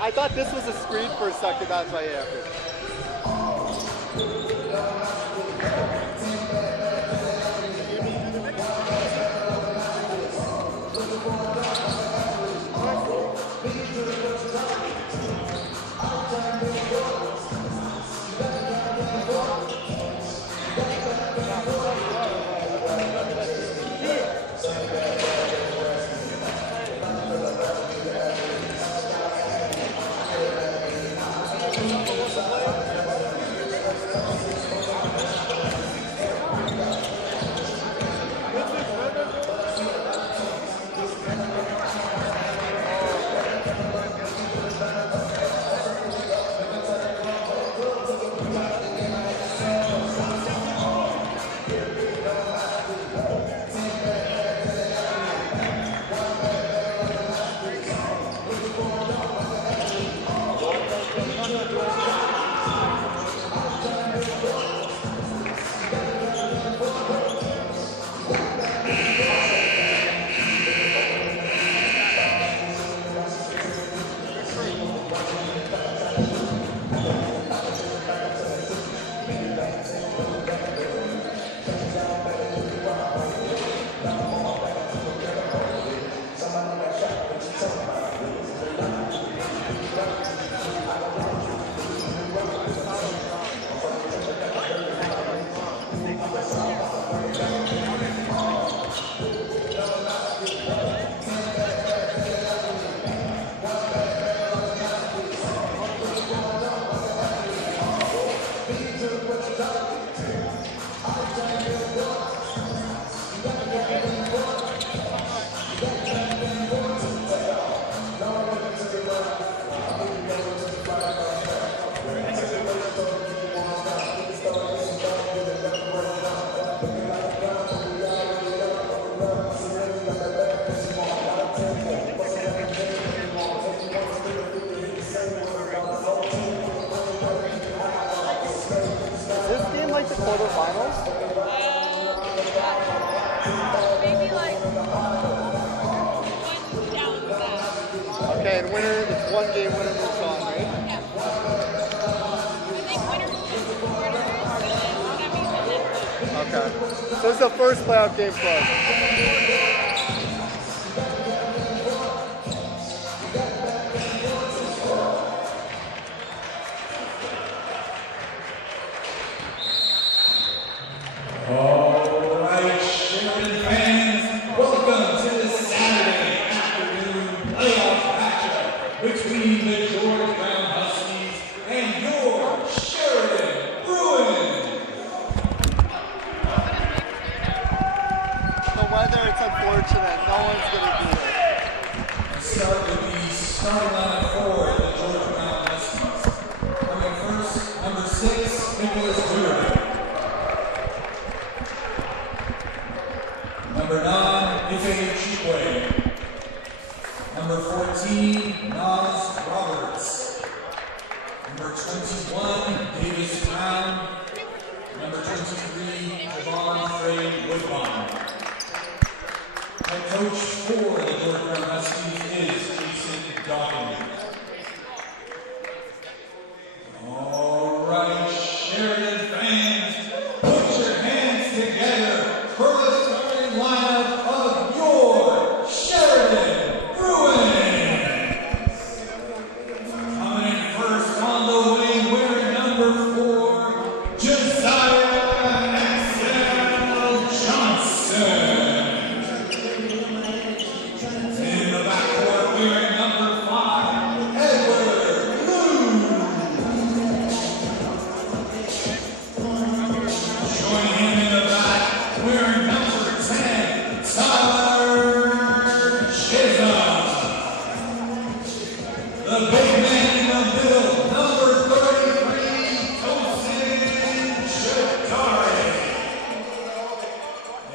I thought this was a screen for a second, that's why I asked. Quarterfinals? Maybe like one down to that. Okay, and winner, it's one game, winner moves on, right? Yeah. I think winner moves quarters, and then semis, and then Okay. So it's the first playoff game for us. All right, Sheridan fans, welcome to the Saturday afternoon playoff matchup between the Georgetown Huskies and your Sheridan Bruins. The weather, it's unfortunate. No one's going to do it. Start with the starting lineup for the Georgetown Huskies. Coming first, number 6, Nicholas Sheridan. Number 9, Ife Chikwe. Number 14, Nas Roberts. Number 21, Davis Brown. Number 23, Javon Frey Woodbine. Head coach for the Georgetown Huskies is Jason Dawkins. All right, Sheridan fans, put your hands together for the starting lineup of your Sheridan Bruins. Coming in first on the wing, wearing number 4, Josiah Axel Johnson. In the backcourt, wearing number 5, Edward Lou. Joining him in the back, wearing number 10, Tyler Chisholm. The big man in the middle, number 33, Tosin Shatari.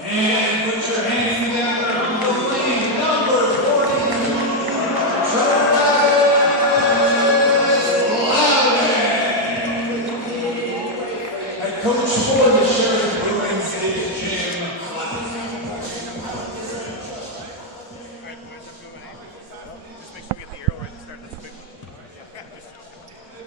And put your hands together on the wing, number 42, Travis Loudon. Head coach for the Sheridan Bruins is Jim Clef.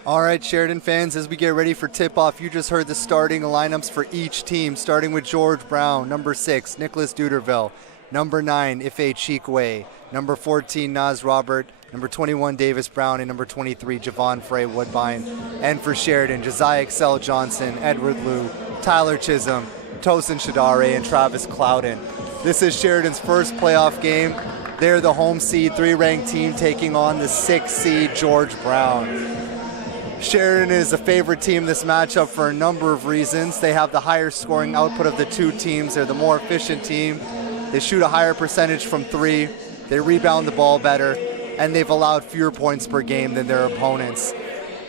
All right, Sheridan fans, as we get ready for tip-off, you just heard the starting lineups for each team, starting with George Brown, number 6, Nicholas Duderville, number 9, Ife Chikwe, number 14, Naz Robert, number 21, Davis Brown, and number 23, Javon Frey Woodbine. And for Sheridan, Josiah Excel Johnson, Edward Lou, Tyler Chisholm, Tosin Shadare, and Travis Clouden. This is Sheridan's first playoff game. They're the home seed, 3-ranked team taking on the 6th seed George Brown. Sheridan is a favorite team in this matchup for a number of reasons. They have the higher scoring output of the two teams. They're the more efficient team. They shoot a higher percentage from 3. They rebound the ball better, and they've allowed fewer points per game than their opponents.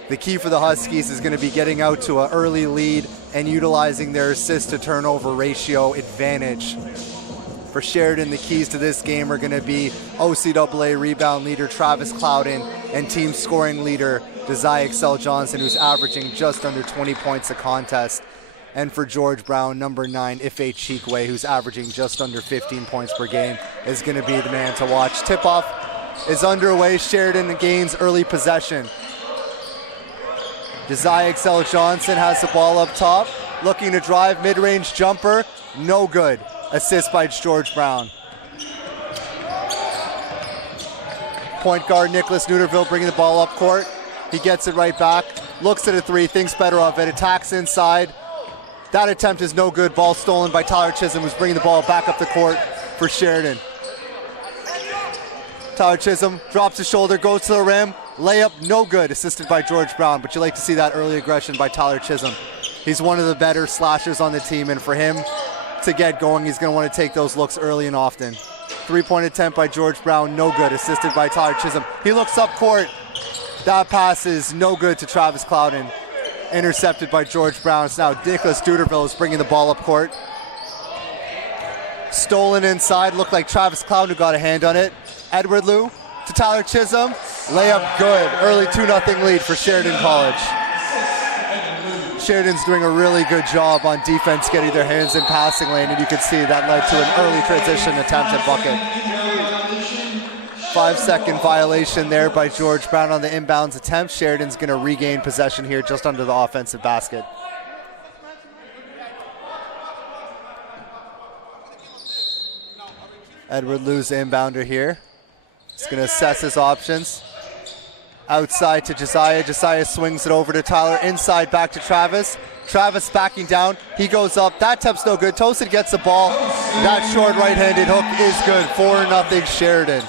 The key for the Huskies is going to be getting out to an early lead and utilizing their assist to turnover ratio advantage. For Sheridan, the keys to this game are going to be OCAA rebound leader Travis Clouden and team scoring leader Josiah Excel Johnson, who's averaging just under 20 points a contest. And for George Brown, number 9, Ife Chikwe, who's averaging just under 15 points per game, is going to be the man to watch. Tip-off is underway. Sheridan gains early possession. Josiah Excel Johnson has the ball up top, looking to drive, mid-range jumper, no good. Assist by George Brown. Point guard Nicholas Duderville bringing the ball up court. He gets it right back, looks at a 3, thinks better of it, attacks inside. That attempt is no good. Ball stolen by Tyler Chisholm, who's bringing the ball back up the court for Sheridan. Tyler Chisholm drops his shoulder, goes to the rim, layup, no good, assisted by George Brown, but you like to see that early aggression by Tyler Chisholm. He's one of the better slashers on the team, and for him to get going, he's going to want to take those looks early and often. 3-point attempt by George Brown, no good, assisted by Tyler Chisholm. He looks up court. That pass is no good to Travis Clouden. Intercepted by George Brown. It's now Nicholas Duderville is bringing the ball up court. Stolen inside, looked like Travis Clouden who got a hand on it. Edward Lou to Tyler Chisholm. Layup good. Early 2-0 lead for Sheridan College. Sheridan's doing a really good job on defense, getting their hands in passing lane, and you can see that led to an early transition attempt at bucket. 5-second violation there by George Brown on the inbounds attempt. Sheridan's going to regain possession here just under the offensive basket. Edward Lou's the inbounder here. He's going to assess his options. Outside to Josiah. Josiah swings it over to Tyler. Inside back to Travis. Travis backing down. He goes up. That temp's no good. Tosin gets the ball. That short right-handed hook is good. 4-0 Sheridan.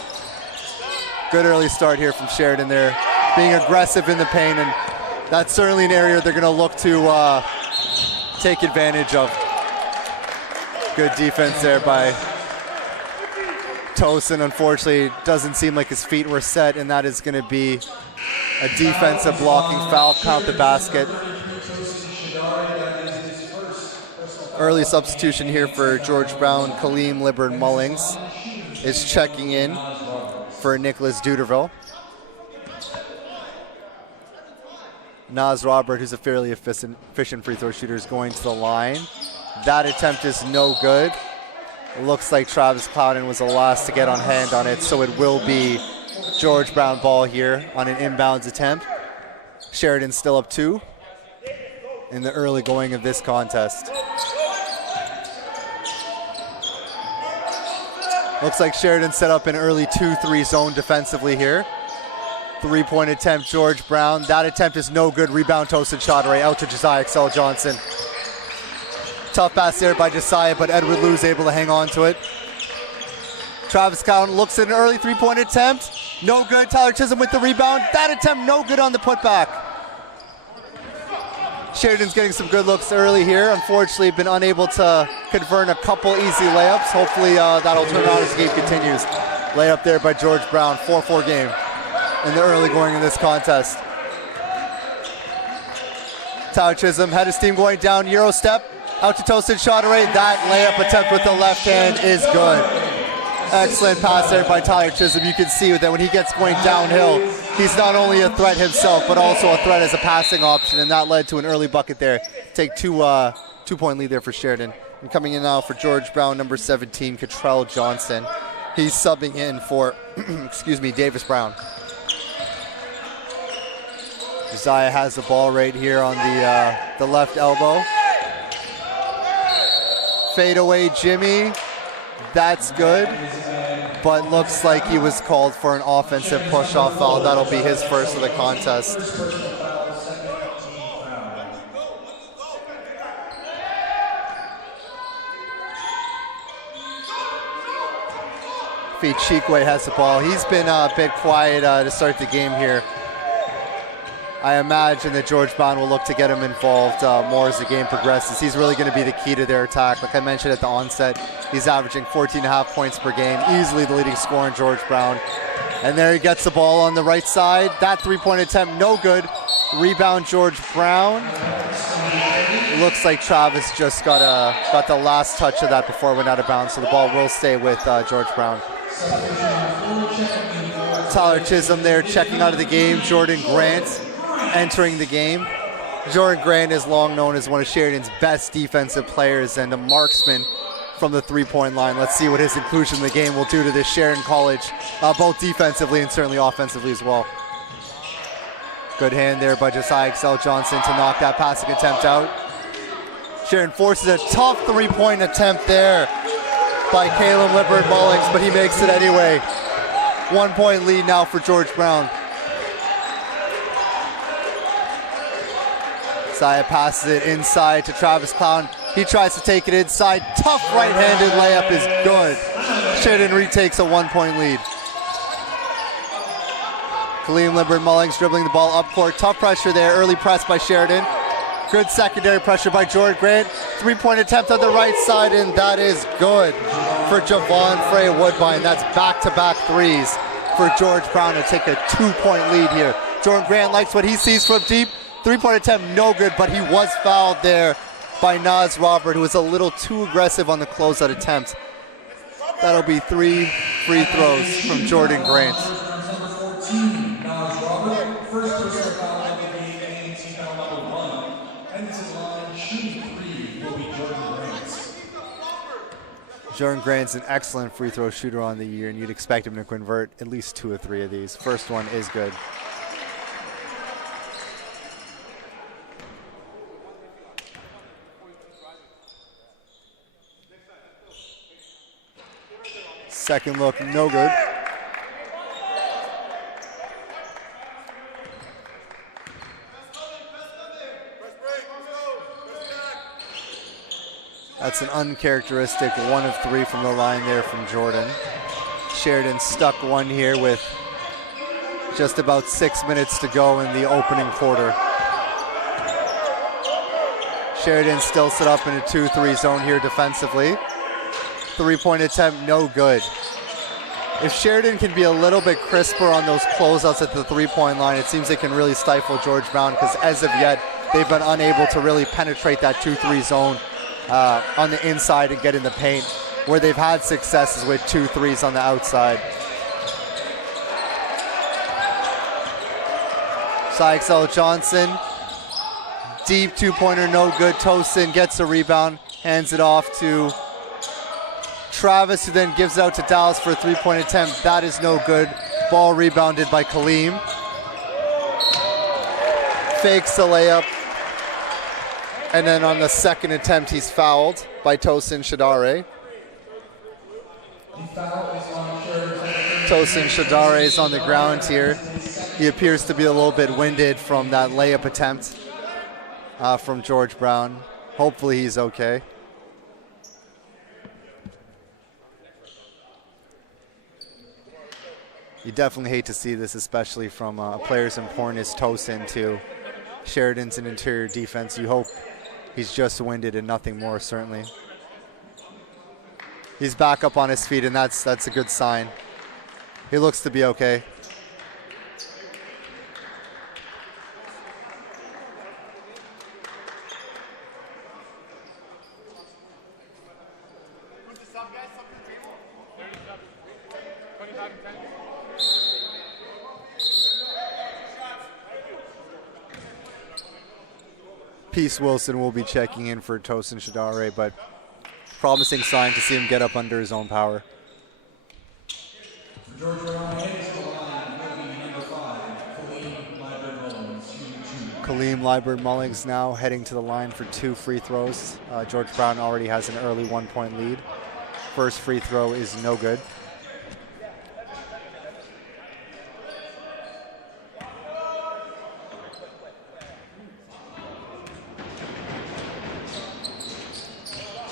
Good early start here from Sheridan there. Being aggressive in the paint, and that's certainly an area they're going to look to take advantage of. Good defense there by Tosin. Unfortunately, it doesn't seem like his feet were set, and that is going to be a defensive blocking foul. Count the basket. Early substitution here for George Brown. Kaleem Liburn-Mullings is checking in for Nicholas Duderville. Naz Robert, who's a fairly efficient free throw shooter, is going to the line. That attempt is no good. It looks like Travis Clouden was the last to get on hand on it, so it will be George Brown ball here on an inbounds attempt. Sheridan still up 2 in the early going of this contest. Looks like Sheridan set up an early 2-3 zone defensively here. 3-point attempt, George Brown. That attempt is no good. Rebound, toasted shot array out to Josiah Excel Johnson. Tough pass there by Josiah, but Edward Lou's able to hang on to it. Travis Clouden looks at an early 3-point attempt. No good. Tyler Chisholm with the rebound. That attempt no good on the putback. Sheridan's getting some good looks early here. Unfortunately, been unable to convert a couple easy layups. Hopefully that'll turn around as the game continues. Layup there by George Brown. 4-4 game in the early going in this contest. Tyler Chisholm had his team going down, Euro step, out to toasted shot array. That layup attempt with the left hand is good. Excellent pass there by Tyler Chisholm. You can see that when he gets going downhill, he's not only a threat himself, but also a threat as a passing option, and that led to an early bucket there. Take two-point lead there for Sheridan. And coming in now for George Brown, number 17, Cottrell Johnson. He's subbing in for, Davis Brown. Josiah has the ball right here on the left elbow. Fade away Jimmy. That's good, but looks like he was called for an offensive push-off foul. That'll be his first of the contest. Chikwe has the ball. He's been a bit quiet to start the game here. I imagine that George Brown will look to get him involved more as the game progresses. He's really going to be the key to their attack. Like I mentioned at the onset, he's averaging 14.5 points per game, easily the leading scorer in George Brown. And there he gets the ball on the right side. That 3-point attempt, no good. Rebound, George Brown. Looks like Travis just got the last touch of that before it went out of bounds, so the ball will stay with George Brown. Tyler Chisholm there checking out of the game. Jordan Grant entering the game. Jordan Grant is long known as one of Sheridan's best defensive players and a marksman from the 3-point line. Let's see what his inclusion in the game will do to this Sheridan College, both defensively and certainly offensively as well. Good hand there by Josiah Excel Johnson to knock that passing attempt out. Sheridan forces a tough 3-point attempt there by Caleb Lippert-Mullings, but he makes it anyway. 1-point lead now for George Brown. Josiah passes it inside to Travis Clouden. He tries to take it inside. Tough right-handed layup is good. Sheridan retakes a 1-point lead. Kaleem Lippert-Mullings dribbling the ball up court. Tough pressure there. Early press by Sheridan. Good secondary pressure by Jordan Grant. 3-point attempt on the right side, and that is good for Javon Frey Woodbine. That's back-to-back threes for George Brown to take a 2-point lead here. Jordan Grant likes what he sees from deep. 3-point attempt, no good, but he was fouled there by Naz Robert, who was a little too aggressive on the closeout attempt. That'll be 3 free throws from Jordan Grant. Jordan Grant's an excellent free throw shooter on the year, and you'd expect him to convert at least 2 or 3 of these. First one is good. Second look, no good. That's an uncharacteristic 1 of 3 from the line there from Jordan. Sheridan stuck one here with just about 6 minutes to go in the opening quarter. Sheridan still set up in a 2-3 zone here defensively. 3-point attempt, no good. If Sheridan can be a little bit crisper on those closeouts at the 3-point line, it seems they can really stifle George Brown, because as of yet, they've been unable to really penetrate that 2-3 zone on the inside and get in the paint. Where they've had success is with 2 threes on the outside. Sykes Johnson, deep 2-pointer, no good. Tosin gets a rebound. Hands it off to Travis, who then gives it out to Dallas for a three-point attempt. That is no good. Ball rebounded by Kaleem. Fakes the layup. And then on the second attempt, he's fouled by Tosin Shadare. Tosin Shadare is on the ground here. He appears to be a little bit winded from that layup attempt from George Brown. Hopefully he's okay. You definitely hate to see this, especially from a player as important as Tosin to Sheridan's an interior defense. You hope he's just winded and nothing more, certainly. He's back up on his feet, and that's a good sign. He looks to be okay. Peace Wilson will be checking in for Tosin Shadare, but promising sign to see him get up under his own power. Kaleem Liebert Mullings now heading to the line for 2 free throws. George Brown already has an early 1-point lead. First free throw is no good.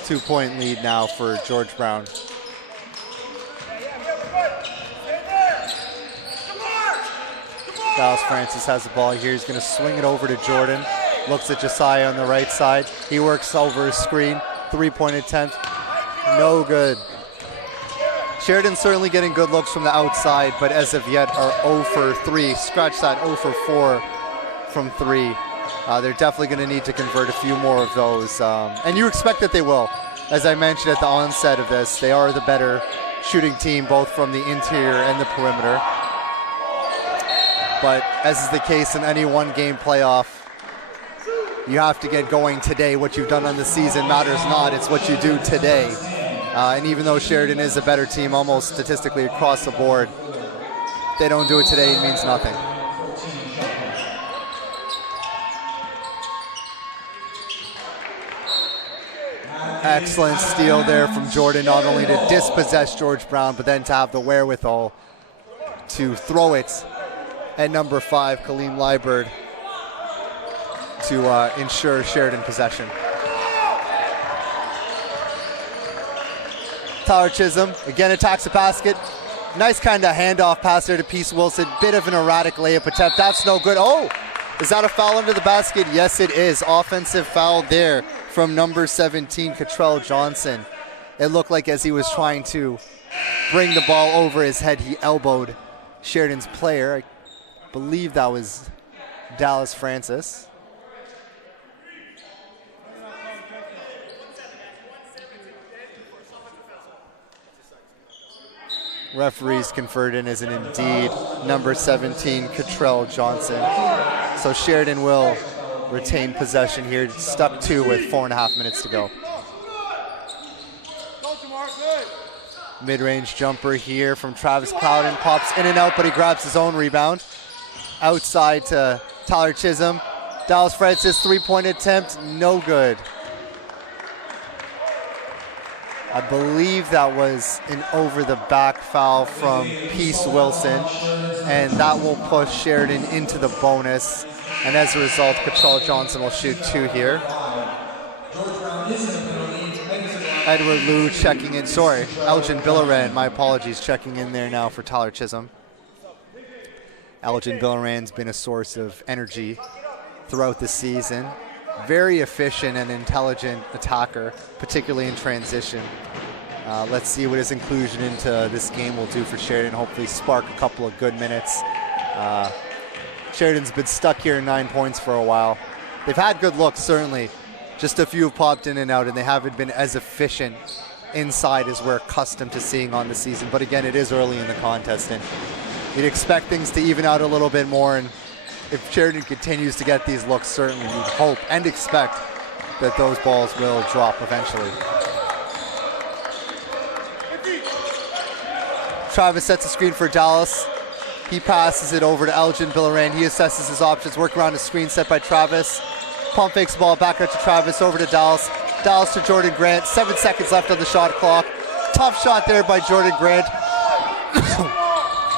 Two-point lead now for George Brown. Dallas Francis has the ball here. He's going to swing it over to Jordan. Looks at Josiah on the right side. He works over his screen. Three-point attempt. No good. Sheridan certainly getting good looks from the outside, but as of yet are 0 for 3. Scratch that, 0 for 4 from 3. They're definitely going to need to convert a few more of those. And you expect that they will. As I mentioned at the onset of this, they are the better shooting team, both from the interior and the perimeter. But as is the case in any one-game playoff, you have to get going today. What you've done on the season matters not. It's what you do today. And even though Sheridan is a better team almost statistically across the board, if they don't do it today, it means nothing. Excellent steal there from Jordan, not only to dispossess George Brown, but then to have the wherewithal to throw it at number 5, Kaleem Liebert, to ensure Sheridan possession. Tyler Chisholm again attacks the basket. Nice kind of handoff pass there to Peace Wilson. Bit of an erratic layup attempt. That's no good. Oh, is that a foul under the basket? Yes, it is. Offensive foul there from number 17, Cottrell Johnson. It looked like as he was trying to bring the ball over his head, he elbowed Sheridan's player. I believe that was Dallas Francis. Referees conferred in as an indeed number 17, Cottrell Johnson. So Sheridan will retain possession here, stuck 2 with 4.5 minutes to go. Mid-range jumper here from Travis Clouden, pops in and out, but he grabs his own rebound. Outside to Tyler Chisholm. Dallas Francis three-point attempt, no good. I believe that was an over-the-back foul from Peace Wilson, and that will push Sheridan into the bonus. And as a result, Cottrell Johnson will shoot 2 here. Edward Liu checking in. Sorry, Elgin Billaran, my apologies, checking in there now for Tyler Chisholm. Elgin Billaran's been a source of energy throughout the season. Very efficient and intelligent attacker, particularly in transition. Let's see what his inclusion into this game will do for Sheridan. Hopefully spark a couple of good minutes. Sheridan's been stuck here in 9 points for a while. They've had good looks, certainly. Just a few have popped in and out, and they haven't been as efficient inside as we're accustomed to seeing on the season. But again, it is early in the contest, and you'd expect things to even out a little bit more. And if Sheridan continues to get these looks, certainly you'd hope and expect that those balls will drop eventually. Travis sets a screen for Dallas. He passes it over to Elgin Billerand. He assesses his options, work around a screen set by Travis. Pump fakes the ball back out to Travis, over to Dallas. Dallas to Jordan Grant. 7 seconds left on the shot clock. Tough shot there by Jordan Grant.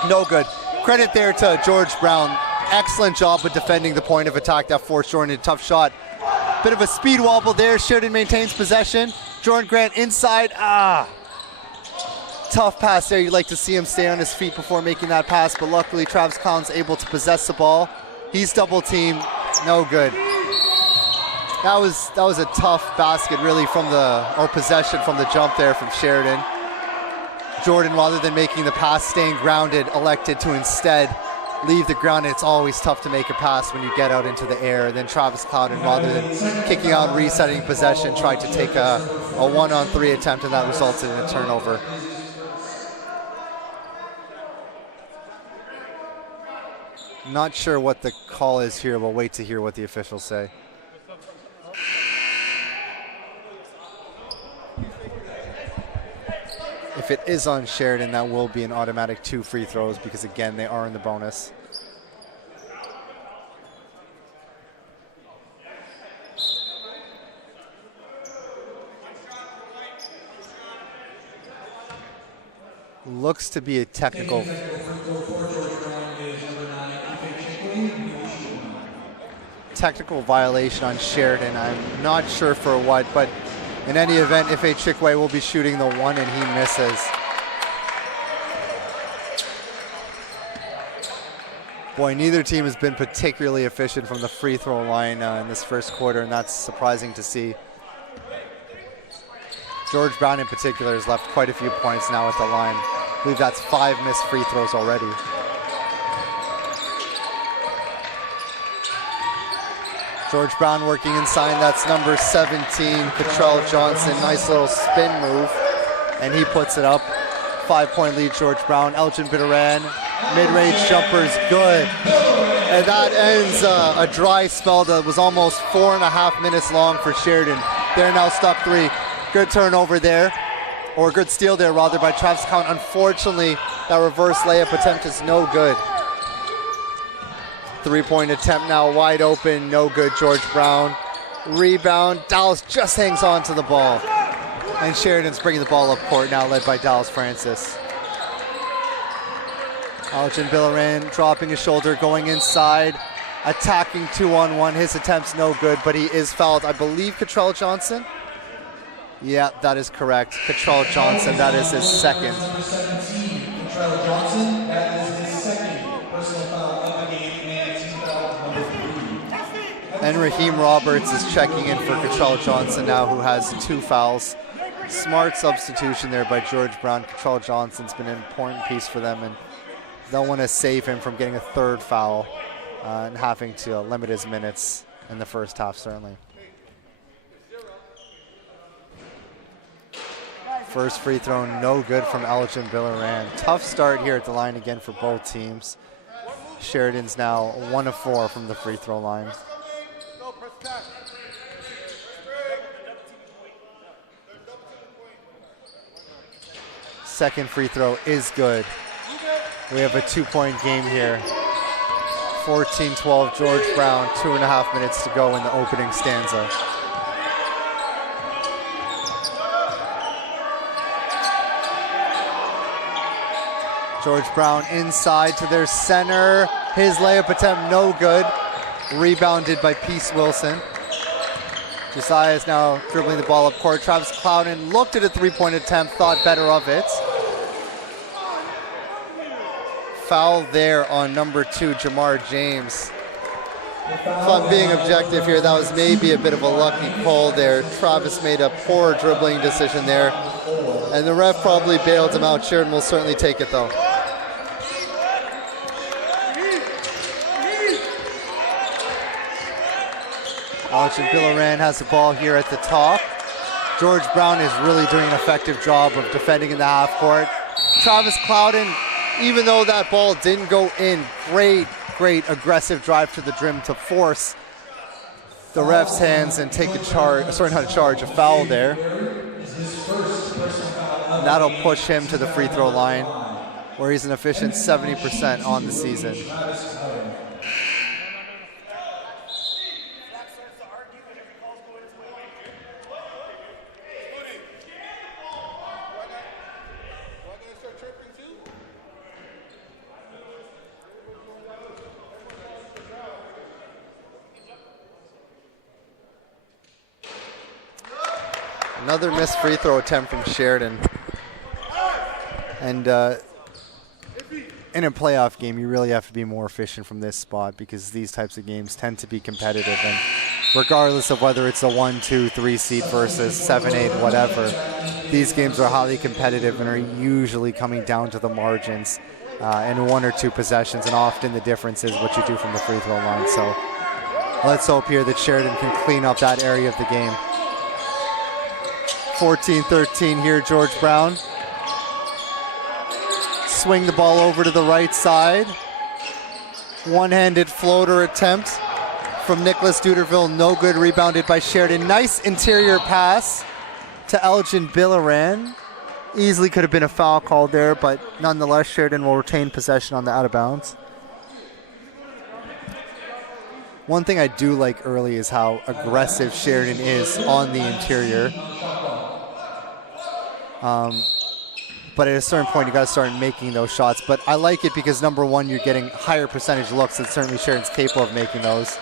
No good. Credit there to George Brown. Excellent job with defending the point of attack that forced Jordan into a tough shot. Bit of a speed wobble there. Sheridan maintains possession. Jordan Grant inside. Tough pass there. You'd like to see him stay on his feet before making that pass, but luckily Travis Collins able to possess the ball. He's double teamed. No good. That was a tough basket really possession from the jump there from Sheridan. Jordan, rather than making the pass, staying grounded, elected to instead leave the ground. And it's always tough to make a pass when you get out into the air. Then Travis Clouden, rather than kicking out and resetting possession, tried to take a 1-on-3 attempt, and that resulted in a turnover. Not sure what the call is here. We'll wait to hear what the officials say. If it is on Sheridan, that will be an automatic 2 free throws because, again, they are in the bonus. Looks to be a technical. Technical violation on Sheridan. I'm not sure for what, but in any event, Ife Chikwe will be shooting the 1 and he misses. Boy, neither team has been particularly efficient from the free throw line in this first quarter, and that's surprising to see. George Brown in particular has left quite a few points now at the line. I believe that's 5 missed free throws already. George Brown working inside, that's number 17, Cottrell Johnson. Nice little spin move, and he puts it up. 5-point lead, George Brown. Elgin Bittaran, mid-range jumper's good. And that ends a dry spell that was almost 4.5 minutes long for Sheridan. They're now stuck 3. Good turnover there, or good steal there rather, by Travis Count. Unfortunately, that reverse layup attempt is no good. 3-point attempt now wide open, no good. George Brown. Rebound, Dallas just hangs on to the ball. And Sheridan's bringing the ball up court now, led by Dallas Francis. Elgin Billaran dropping his shoulder, going inside, attacking 2-on-1. His attempt's no good, but he is fouled. I believe Cottrell Johnson? Yeah, that is correct. Cottrell Johnson, that is his second. Number 17, Cottrell Johnson, that is his second personal foul of the game, and team foul number 3. And Raheem Roberts is checking in for Cottrell Johnson now, who has 2 fouls. Smart substitution there by George Brown. Cottrell Johnson's been an important piece for them, and they'll want to save him from getting a 3rd foul and having to limit his minutes in the first half, certainly. First free throw, no good from Elgin Billaran. Tough start here at the line again for both teams. Sheridan's now 1 of 4 from the free throw line. Second free throw is good. We have a 2-point game here. 14-12 George Brown, 2.5 minutes to go in the opening stanza. George Brown inside to their center. His layup attempt no good. Rebounded by Peace Wilson. Josiah is now dribbling the ball up court. Travis Clouden looked at a 3-point attempt, thought better of it. Foul there on number 2, Jamar James. If I'm being objective here, that was maybe a bit of a lucky call there. Travis made a poor dribbling decision there, and the ref probably bailed him out. Sheridan will certainly take it though. Elgin Billaran has the ball here at the top. George Brown is really doing an effective job of defending in the half court. Travis Clouden, even though that ball didn't go in, great aggressive drive to the rim to force the ref's hands and take a charge, sorry, not a charge, a foul there. And that'll push him to the free throw line, where he's an efficient 70% on the season. Another missed free throw attempt from Sheridan. And in a playoff game, you really have to be more efficient from this spot because these types of games tend to be competitive. And regardless of whether it's a 1, 2, 3 seed versus 7, 8, whatever, these games are highly competitive and are usually coming down to the margins in 1 or 2 possessions. And often the difference is what you do from the free throw line. So let's hope here that Sheridan can clean up that area of the game. 14-13 here, George Brown. Swing the ball over to the right side. One-handed floater attempt from Nicholas Duderville. No good, rebounded by Sheridan. Nice interior pass to Elgin Billaran. Easily could have been a foul call there, but nonetheless, Sheridan will retain possession on the out of bounds. One thing I do like early is how aggressive Sheridan is on the interior. But at a certain point, you got to start making those shots. But I like it because, number one, you're getting higher percentage looks, and certainly Sheridan's capable of making those.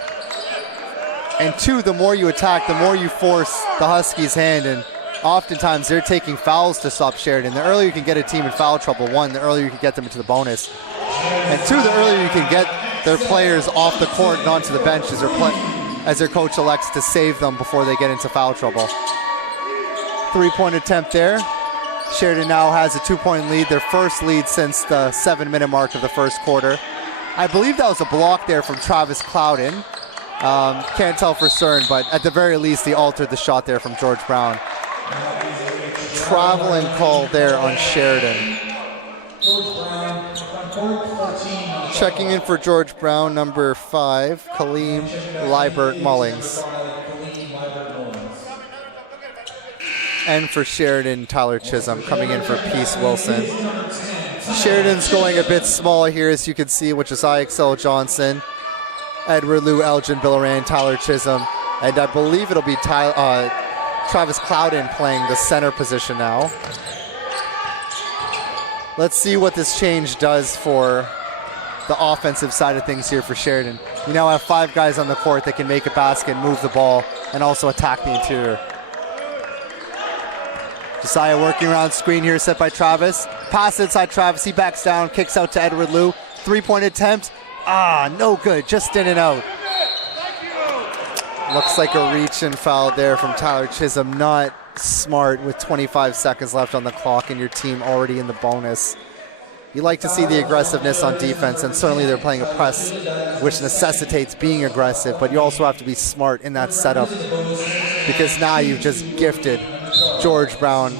And two, the more you attack, the more you force the Huskies' hand, and oftentimes they're taking fouls to stop Sheridan. The earlier you can get a team in foul trouble, one, the earlier you can get them into the bonus. And two, the earlier you can get their players off the court and onto the bench as their coach elects to save them before they get into foul trouble. Three-point attempt there. Sheridan now has a 2-point lead, their first lead since the 7-minute mark of the first quarter. I believe that was a block there from Travis Clouden. Can't tell for certain, but at the very least, he altered the shot there from George Brown. Traveling call there on Sheridan. Checking in for George Brown, number 5, Kaleem Liebert Mullings. And for Sheridan, Tyler Chisholm coming in for Peace Wilson. Sheridan's going a bit small here, as you can see, which is IXL Johnson, Edward Liu, Elgin Billaran, Tyler Chisholm, and I believe it'll be Travis Clouden playing the center position now. Let's see what this change does for the offensive side of things here for Sheridan. You now have 5 guys on the court that can make a basket, move the ball, and also attack the interior. Josiah working around screen here, set by Travis. Pass inside Travis, he backs down, kicks out to Edward Liu. 3-point attempt, no good, just in and out. Looks like a reach and foul there from Tyler Chisholm. Not smart with 25 seconds left on the clock and your team already in the bonus. You like to see the aggressiveness on defense, and certainly they're playing a press, which necessitates being aggressive, but you also have to be smart in that setup because now you've just gifted George Brown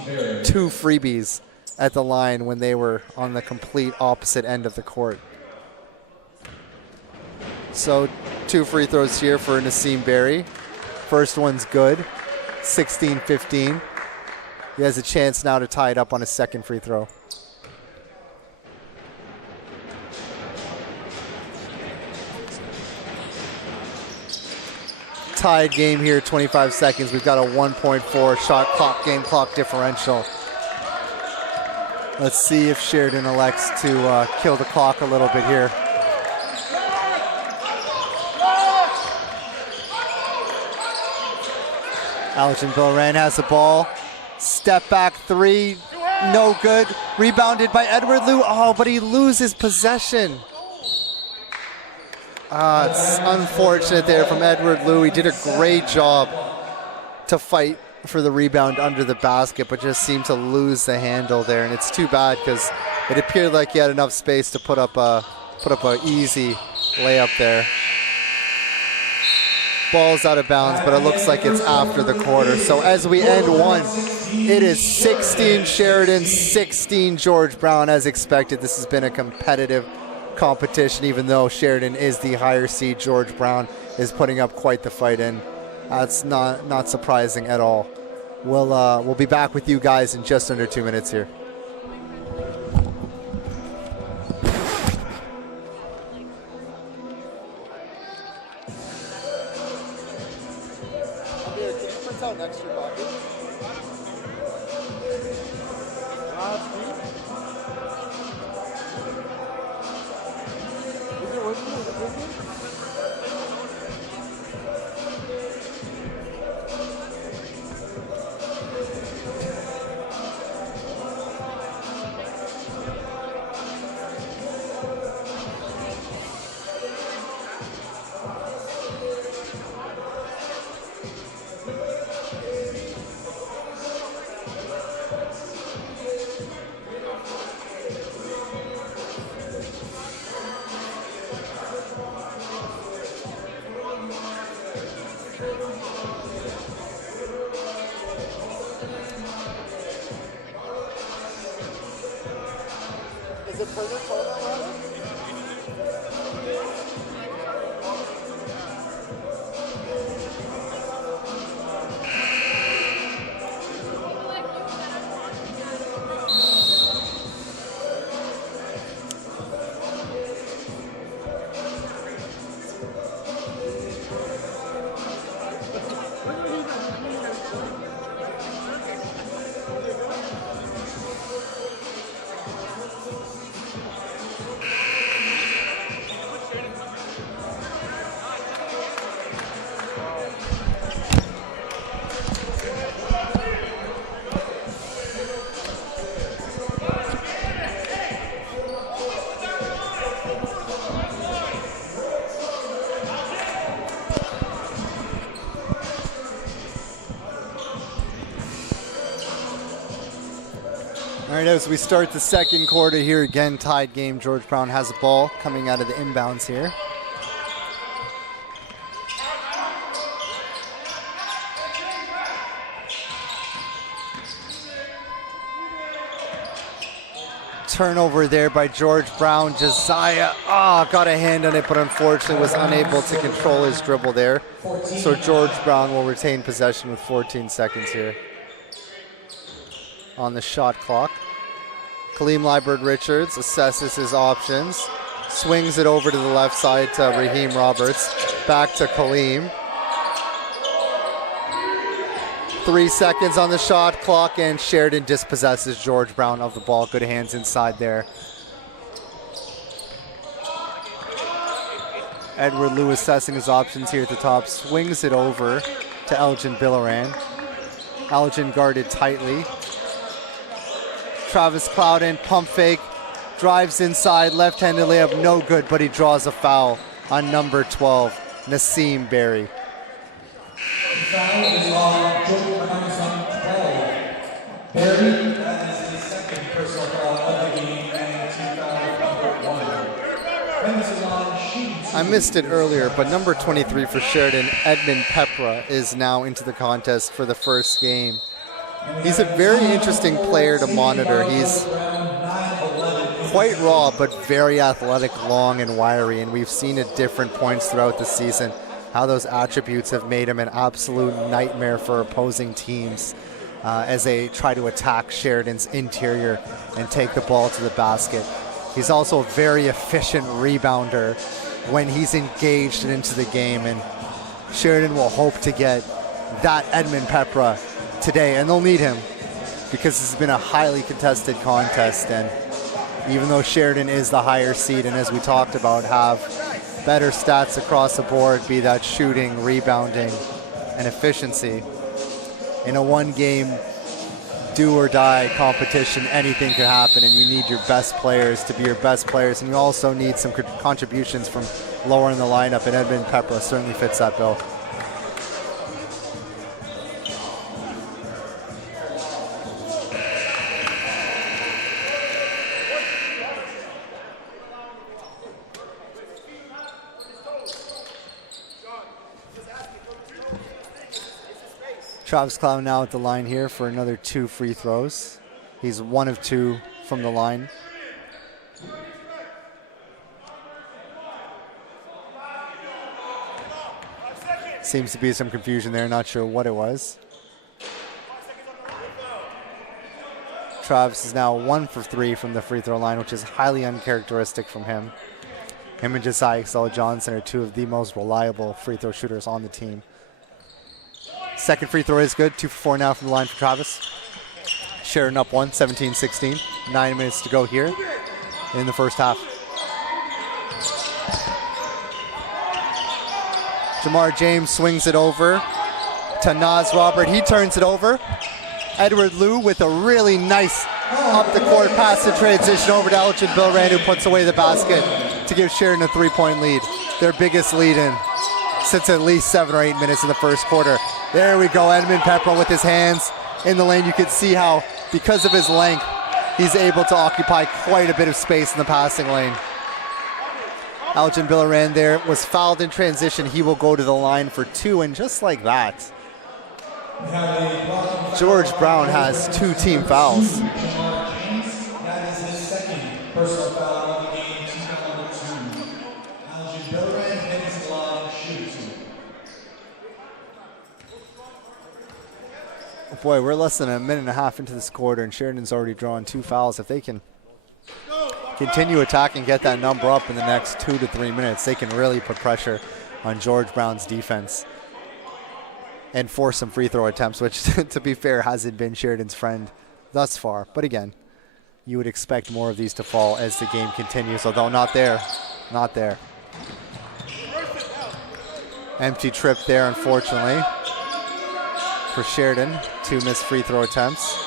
2 freebies at the line when they were on the complete opposite end of the court. So 2 free throws here for Nassim Berry. First one's good, 16-15. He has a chance now to tie it up on his second free throw. Tied game here, 25 seconds. We've got a 1.4 shot clock, game clock differential. Let's see if Sheridan elects to kill the clock a little bit here. Elgin Billaran has the ball. Step back 3, no good. Rebounded by Edward Liu. But he loses possession. It's unfortunate there from Edward Liu. He did a great job to fight for the rebound under the basket, but just seemed to lose the handle there. And it's too bad because it appeared like he had enough space to put up a easy layup there. Ball's out of bounds, but it looks like it's after the quarter. So as we end one, it is 16 Sheridan, 16 George Brown. As expected, this has been a competitive competition, even though Sheridan is the higher seed. George Brown is putting up quite the fight, and That's not surprising at all. We'll be back with you guys in just under 2 minutes here. All right, as we start the second quarter here, again, tied game. George Brown has the ball coming out of the inbounds here. Turnover there by George Brown. Josiah, got a hand on it, but unfortunately was unable to control his dribble there. So George Brown will retain possession with 14 seconds here on the shot clock. Kaleem Liburd-Richards assesses his options, swings it over to the left side to Raheem Roberts, back to Kaleem. 3 seconds on the shot clock, and Sheridan dispossesses George Brown of the ball. Good hands inside there. Edward Liu assessing his options here at the top, swings it over to Elgin Billaran. Elgin guarded tightly. Travis Clouden, pump fake, drives inside, left-handed layup, no good, but he draws a foul on number 12, Nassim Berry. The foul is on George Brown's on 12. Berry, that is his second personal foul of the game, and team foul number 1. I missed it earlier, but number 23 for Sheridan, Edmund Pepra, is now into the contest for the first game. He's a very interesting player to monitor. He's quite raw, but very athletic, long and wiry, and we've seen at different points throughout the season how those attributes have made him an absolute nightmare for opposing teams as they try to attack Sheridan's interior and take the ball to the basket. He's also a very efficient rebounder when he's engaged and into the game, and Sheridan will hope to get that Edmund Pepra today, and they'll need him because this has been a highly contested contest, and even though Sheridan is the higher seed and, as we talked about, have better stats across the board, be that shooting, rebounding, and efficiency, in a one-game do-or-die competition, anything could happen, and you need your best players to be your best players, and you also need some contributions from lower in the lineup, and Edmund Pepra certainly fits that bill. Travis Clown now at the line here for another 2 free throws. He's 1 of 2 from the line. Seems to be some confusion there, not sure what it was. Travis is now 1 for 3 from the free throw line, which is highly uncharacteristic from him. Him and Josiah Johnson are two of the most reliable free throw shooters on the team. Second free throw is good, 2 for 4 now from the line for Travis. Sheridan up 1, 17-16. 9 minutes to go here in the first half. Jamar James swings it over to Naz Robert. He turns it over. Edward Liu with a really nice up-the-court pass in transition over to Elgin Bilrand, who puts away the basket to give Sheridan a 3-point lead. Their biggest lead in since at least 7 or 8 minutes in the first quarter. There we go, Edmund Pepperell with his hands in the lane. You can see how, because of his length, he's able to occupy quite a bit of space in the passing lane. Elgin Bilrand there was fouled in transition. He will go to the line for 2, and just like that, George Brown has 2 team fouls. That is his second personal foul of the game, team foul number 2. Elgin Bilrand heads to the line, shooting 2. Boy, we're less than a minute and a half into this quarter, and Sheridan's already drawn 2 fouls. If they can continue attacking, get that number up in the next 2 to 3 minutes, they can really put pressure on George Brown's defense and force some free throw attempts, which, to be fair, hasn't been Sheridan's friend thus far. But again, you would expect more of these to fall as the game continues, although not there. Not there. Empty trip there, unfortunately, for Sheridan. 2 missed free throw attempts.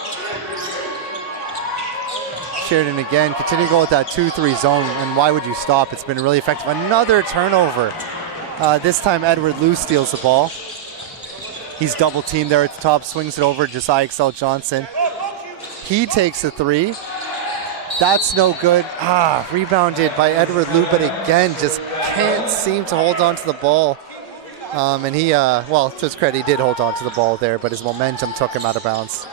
Sheridan again, continue to go with that 2-3 zone, and why would you stop? It's been really effective. Another turnover. This time Edward Liu steals the ball. He's double teamed there at the top, swings it over to Josiah Johnson. He takes a 3. That's no good. Rebounded by Edward Liu, but again, just can't seem to hold on to the ball. And he, well, to his credit, he did hold on to the ball there, but his momentum took him out of bounds.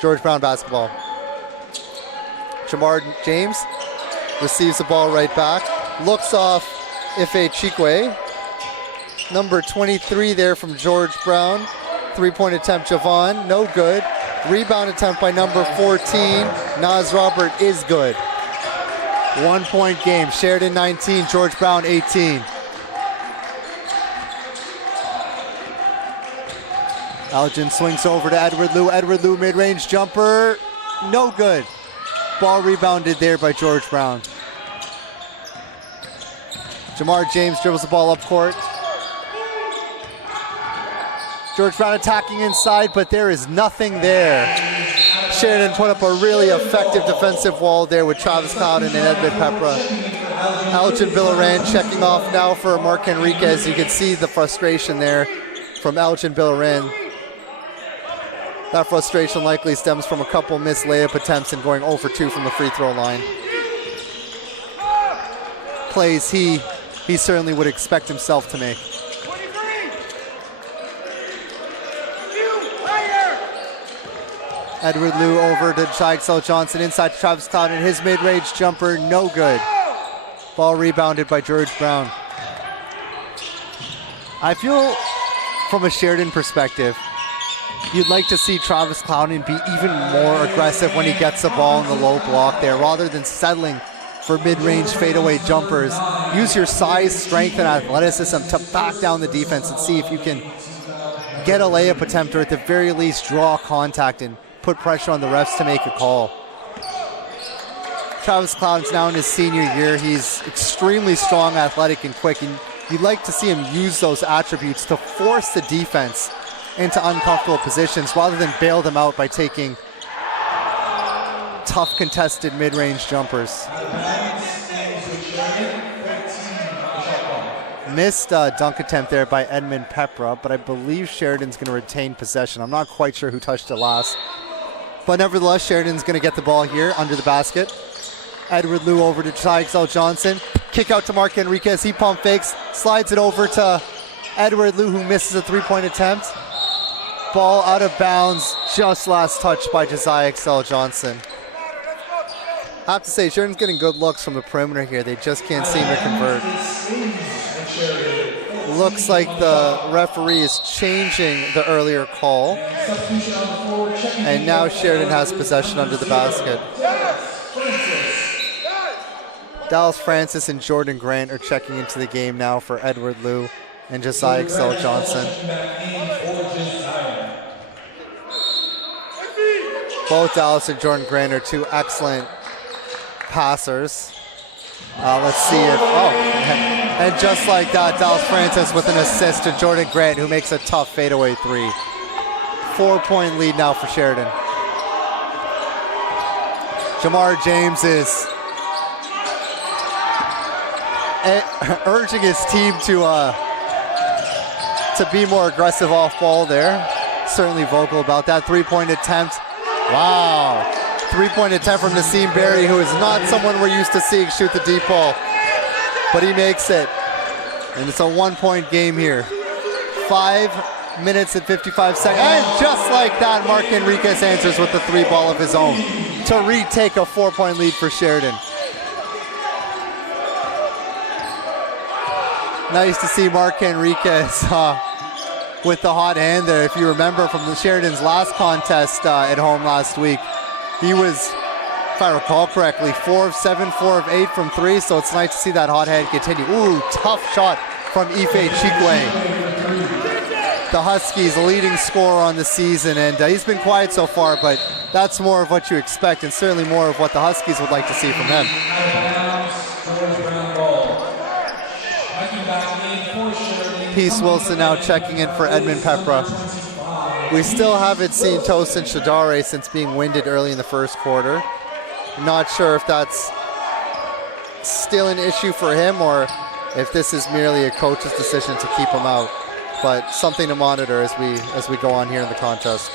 George Brown basketball. Jamar James receives the ball right back. Looks off Ife Chikwe. Number 23 there from George Brown. 3-point attempt, Javon, no good. Rebound attempt by number 14, Naz Robert, is good. 1-point game, Sheridan 19, George Brown 18. Elgin swings over to Edward Liu. Edward Liu mid-range jumper, no good. Ball rebounded there by George Brown. Jamar James dribbles the ball up court. George Brown attacking inside, but there is nothing there. Sheridan put up a really effective defensive wall there with Travis Clouden and Edmund Pepra. Elgin Bilrand checking off now for Mark Enriquez. You can see the frustration there from Elgin Bilrand. That frustration likely stems from a couple missed layup attempts and going 0 for 2 from the free throw line. Plays he certainly would expect himself to make. Edward Liu over to Josiah Johnson, inside to Travis Clouden, his mid-range jumper, no good. Ball rebounded by George Brown. I feel, from a Sheridan perspective, you'd like to see Travis Clouden be even more aggressive when he gets the ball in the low block there, rather than settling for mid-range fadeaway jumpers. Use your size, strength, and athleticism to back down the defense and see if you can get a layup attempt, or at the very least draw contact and put pressure on the refs to make a call. Travis Cloud's now in his senior year. He's extremely strong, athletic, and quick, and you'd like to see him use those attributes to force the defense into uncomfortable positions rather than bail them out by taking tough contested mid-range jumpers. Missed dunk attempt there by Edmund Pepra, but I believe Sheridan's going to retain possession. I'm not quite sure who touched it last. But nevertheless, Sheridan's going to get the ball here under the basket. Edward Liu over to Josiah Johnson. Kick out to Mark Enriquez. He pump fakes, slides it over to Edward Liu, who misses a 3-point attempt. Ball out of bounds, just last touch by Josiah Johnson. I have to say, Sheridan's getting good looks from the perimeter here. They just can't seem to convert. Looks like the referee is changing the earlier call. And now Sheridan has possession under the basket. Dallas Francis and Jordan Grant are checking into the game now for Edward Liu and Josiah Excel Johnson. Both Dallas and Jordan Grant are two excellent passers. Let's see if, and just like that, Dallas Francis with an assist to Jordan Grant, who makes a tough fadeaway three. 4-point lead now for Sheridan. Jamar James is urging his team to be more aggressive off ball there. Certainly vocal about that. 3-point attempt. Wow. 3-point attempt from Nassim Berry, who is not someone we're used to seeing shoot the deep ball. But he makes it. And it's a 1-point game here. 5 minutes and 55 seconds. And just like that, Mark Enriquez answers with the 3 ball of his own to retake a 4-point lead for Sheridan. Nice to see Mark Enriquez with the hot hand there. If you remember from the Sheridan's last contest at home last week, he was, if I recall correctly, 4 of 7, 4 of 8 from 3, so it's nice to see that hot hand continue. Ooh, tough shot from Ife Chikwe. The Huskies leading scorer on the season, and he's been quiet so far, but that's more of what you expect, and certainly more of what the Huskies would like to see from him. Peace Wilson now checking in for Edmund Pepra. We still haven't seen Tosin Shadare since being winded early in the first quarter. Not sure if that's still an issue for him or if this is merely a coach's decision to keep him out. But something to monitor as we go on here in the contest.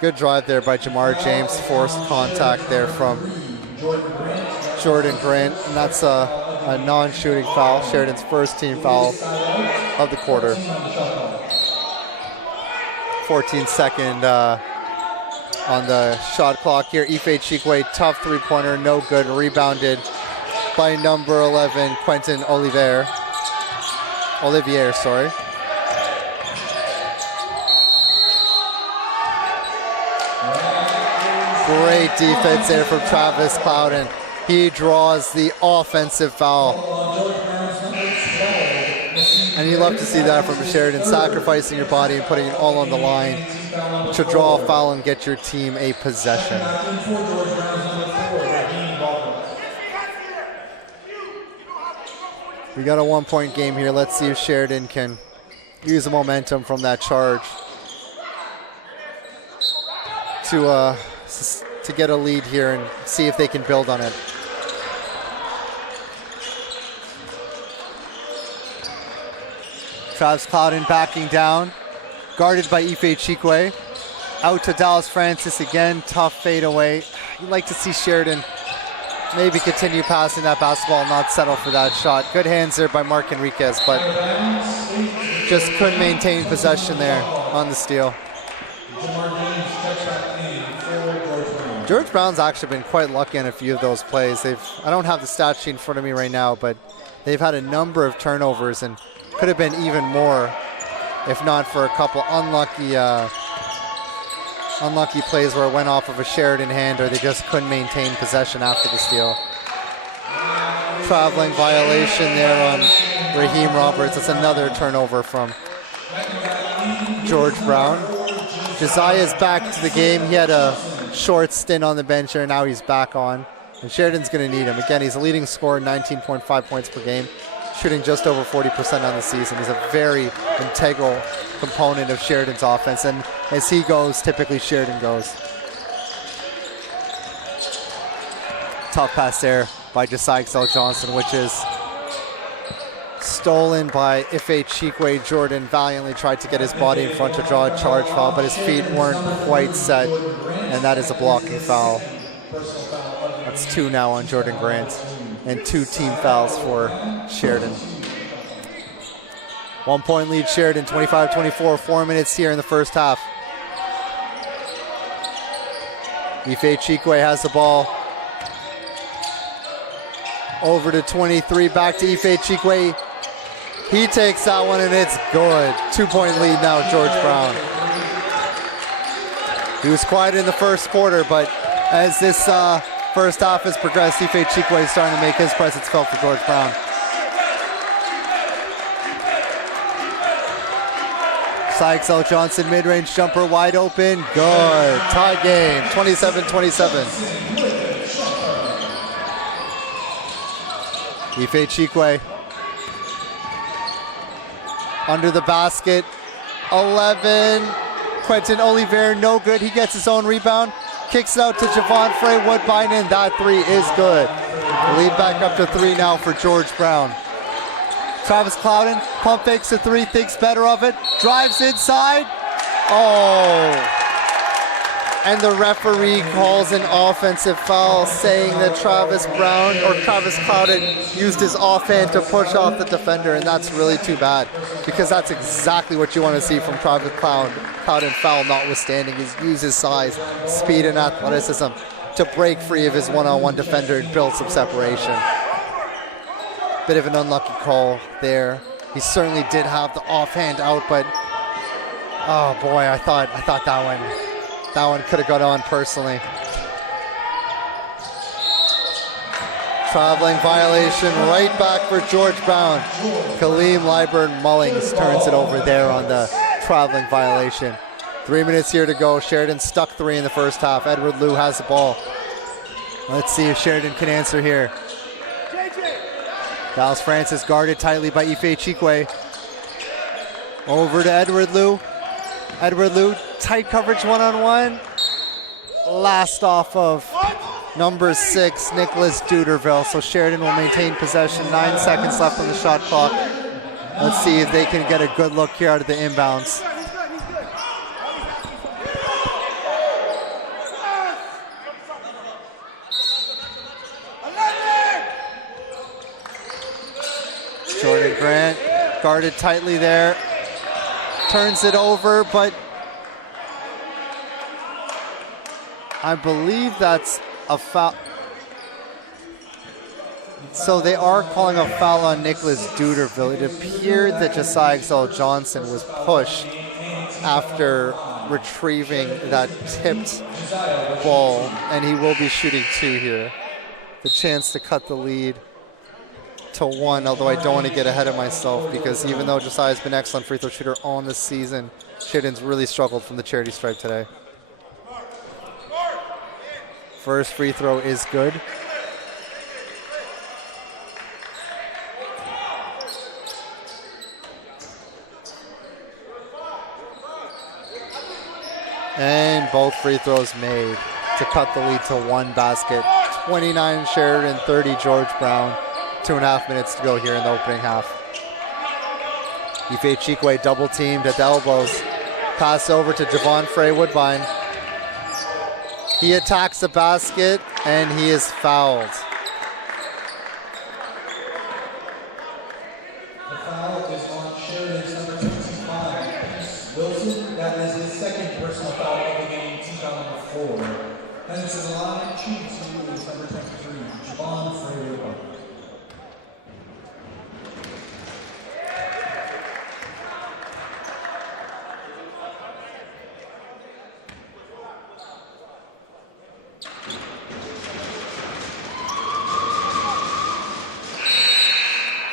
Good drive there by Jamar James. Forced contact there from Jordan Grant, and that's a non-shooting foul. Sheridan's first team foul of the quarter. 14-second on the shot clock here. Ife Chikwe, tough three-pointer, no good. Rebounded by number 11, Quentin Olivier, sorry. Great defense there from Travis Clouden. He draws the offensive foul. And you love to see that from Sheridan, sacrificing your body and putting it all on the line to draw a foul and get your team a possession. We got a 1-point game here. Let's see if Sheridan can use the momentum from that charge to get a lead here and see if they can build on it. Travis Clouden backing down, guarded by Ife Chikwe. Out to Dallas Francis again, tough fade away. You'd like to see Sheridan maybe continue passing that basketball, not settle for that shot. Good hands there by Mark Enriquez, but just couldn't maintain possession there on the steal. George Brown's actually been quite lucky on a few of those plays. I don't have the stat sheet in front of me right now, but they've had a number of turnovers and could have been even more if not for a couple unlucky plays where it went off of a Sheridan hand or they just couldn't maintain possession after the steal. Traveling violation there on Raheem Roberts. That's another turnover from George Brown. Josiah's back to the game. He had a short stint on the bench here. Now he's back on. And Sheridan's going to need him. Again, he's a leading scorer, 19.5 points per game, shooting just over 40% on the season. He's a very integral component of Sheridan's offense. And as he goes, typically Sheridan goes. Tough pass there by Josiah Excel Johnson, which is stolen by Ife Chikwe. Jordan valiantly tried to get his body in front to draw a charge foul, but his feet weren't quite set, and that is a blocking foul. That's 2 now on Jordan Grant, and 2 team fouls for Sheridan. 1-point lead Sheridan, 25-24, 4 minutes here in the first half. Ife Chikwe has the ball. Over to 23, back to Ife Chikwe. He takes that one and it's good. 2-point lead now, George Brown. He was quiet in the first quarter, but as this first half has progressed, Ife Chikwe is starting to make his presence felt for George Brown. Sykes L. Johnson, mid-range jumper, wide open, good. Tie game, 27-27. Ife Chikwe under the basket, 11. Quentin Olivier, no good. He gets his own rebound, kicks it out to Javon Frey Woodbine, and that three is good. Lead back up to 3 now for George Brown. Travis Clouden, pump fakes a 3, thinks better of it, drives inside. Oh! And the referee calls an offensive foul, saying that Travis Clouden used his offhand to push off the defender, and that's really too bad, because that's exactly what you want to see from Travis Clouden, foul notwithstanding. He's used his size, speed, and athleticism to break free of his one-on-one defender and build some separation. Bit of an unlucky call there. He certainly did have the offhand out, but oh boy, I thought that one could have got on personally. Traveling violation right back for George Brown. Kaleem Lyburn Mullings turns it over there on the traveling violation. 3 minutes here to go. Sheridan stuck 3 in the first half. Edward Liu has the ball. Let's see if Sheridan can answer here. Dallas Francis guarded tightly by Ife Chikwe. Over to Edward Liu. Edward Liu, tight coverage one-on-one. Last off of number 6, Nicholas Duderville. So Sheridan will maintain possession. 9 seconds left on the shot clock. Let's see if they can get a good look here out of the inbounds. Jordan Grant guarded tightly there. Turns it over, but I believe that's a foul. So they are calling a foul on Nicholas Duderville. It appeared that Josiah Excel Johnson was pushed after retrieving that tipped ball, and he will be shooting 2 here. The chance to cut the lead to 1, although I don't want to get ahead of myself, because even though Josiah's been an excellent free throw shooter on this season, Sheridan's really struggled from the charity stripe today. First free throw is good. And both free throws made to cut the lead to 1 basket. 29 Sheridan, 30 George Brown. 2.5 minutes to go here in the opening half. Ife Chikwe double teamed at the elbows. Pass over to Javon Frey Woodbine. He attacks the basket and he is fouled. The foul is on Sheridan's number 25, Wilson. That is his second personal foul of the game, team foul number 4. And this is a line, choose to use number 23, Javon Frey Woodbine.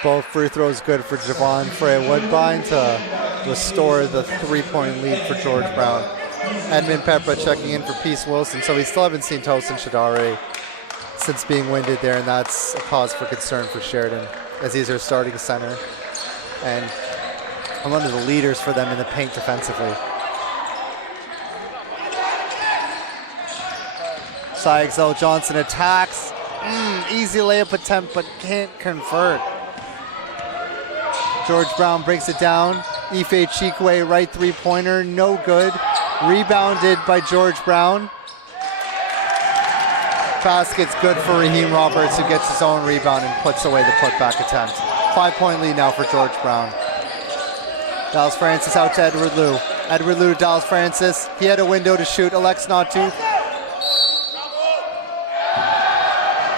Both free throws good for Javon Frey Woodbine to restore the 3-point lead for George Brown. Edmund Pepra checking in for Peace Wilson, so we still haven't seen Tosin Shadari since being winded there, and that's a cause for concern for Sheridan, as he's their starting center and one of the leaders for them in the paint defensively. Sykes L. Johnson attacks. Easy layup attempt, but can't convert. George Brown breaks it down. Ife Chikwe, right 3-pointer, no good. Rebounded by George Brown. Basket's good for Raheem Roberts, who gets his own rebound and puts away the putback attempt. 5-point lead now for George Brown. Dallas Francis out to Edward Liu. Edward Liu to Dallas Francis. He had a window to shoot, elects not to.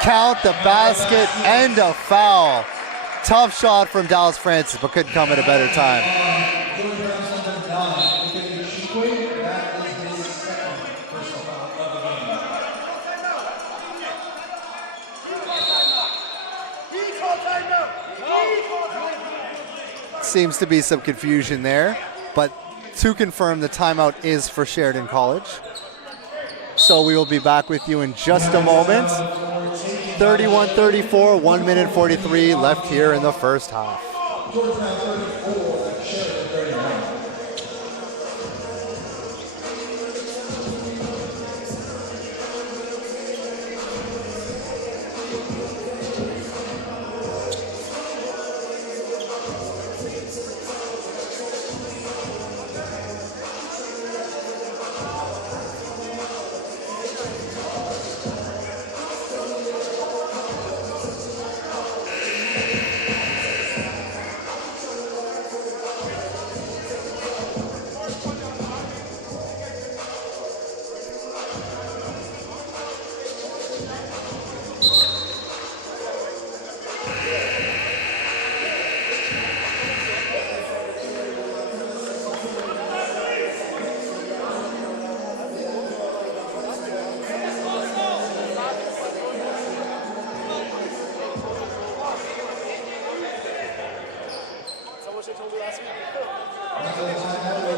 count the basket and a foul. Tough shot from Dallas Francis, but couldn't come at a better time. Seems to be some confusion there, but to confirm, the timeout is for Sheridan College. So we will be back with you in just a moment. 31-34, 1 minute 43 left here in the first half.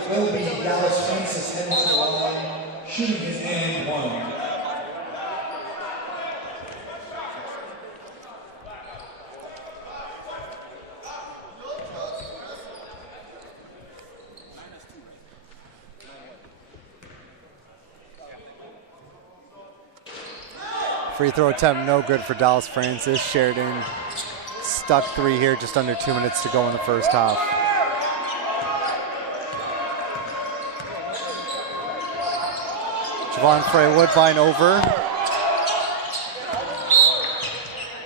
Will be Dallas Francis heading to the line. Shooting is and one. Free throw attempt, no good for Dallas Francis. Sheridan stuck three here, just under 2 minutes to go in the first half. Javon Frey Woodbine over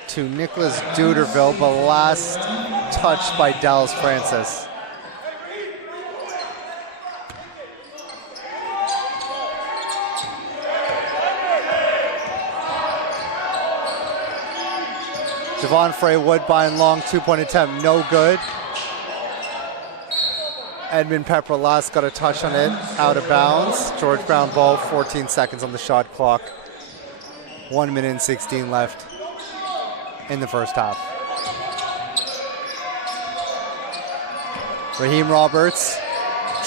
to Nicholas Duderville, but last touched by Dallas Francis. Javon Frey Woodbine, long two-point attempt, no good. Edmund Pepper last got a touch on it, out of bounds. George Brown ball, 14 seconds on the shot clock. 1 minute and 16 left in the first half. Raheem Roberts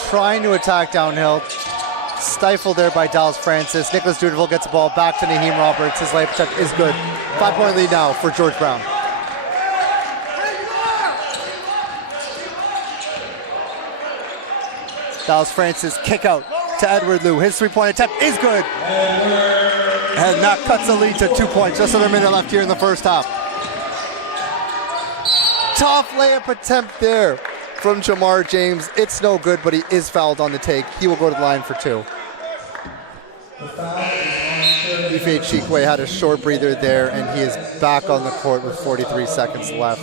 trying to attack downhill. Stifled there by Dallas Francis. Nicholas Duderville gets the ball back to Raheem Roberts. His layup attempt is good. 5-point lead now for George Brown. Dallas Francis kick out to Edward Liu. His three-point attempt is good. And that cuts the lead to 2 points. Just under a minute left here in the first half. Tough layup attempt there from Jamar James. It's no good, but he is fouled on the take. He will go to the line for two. Ife Chikwe had a short breather there, and he is back on the court with 43 seconds left.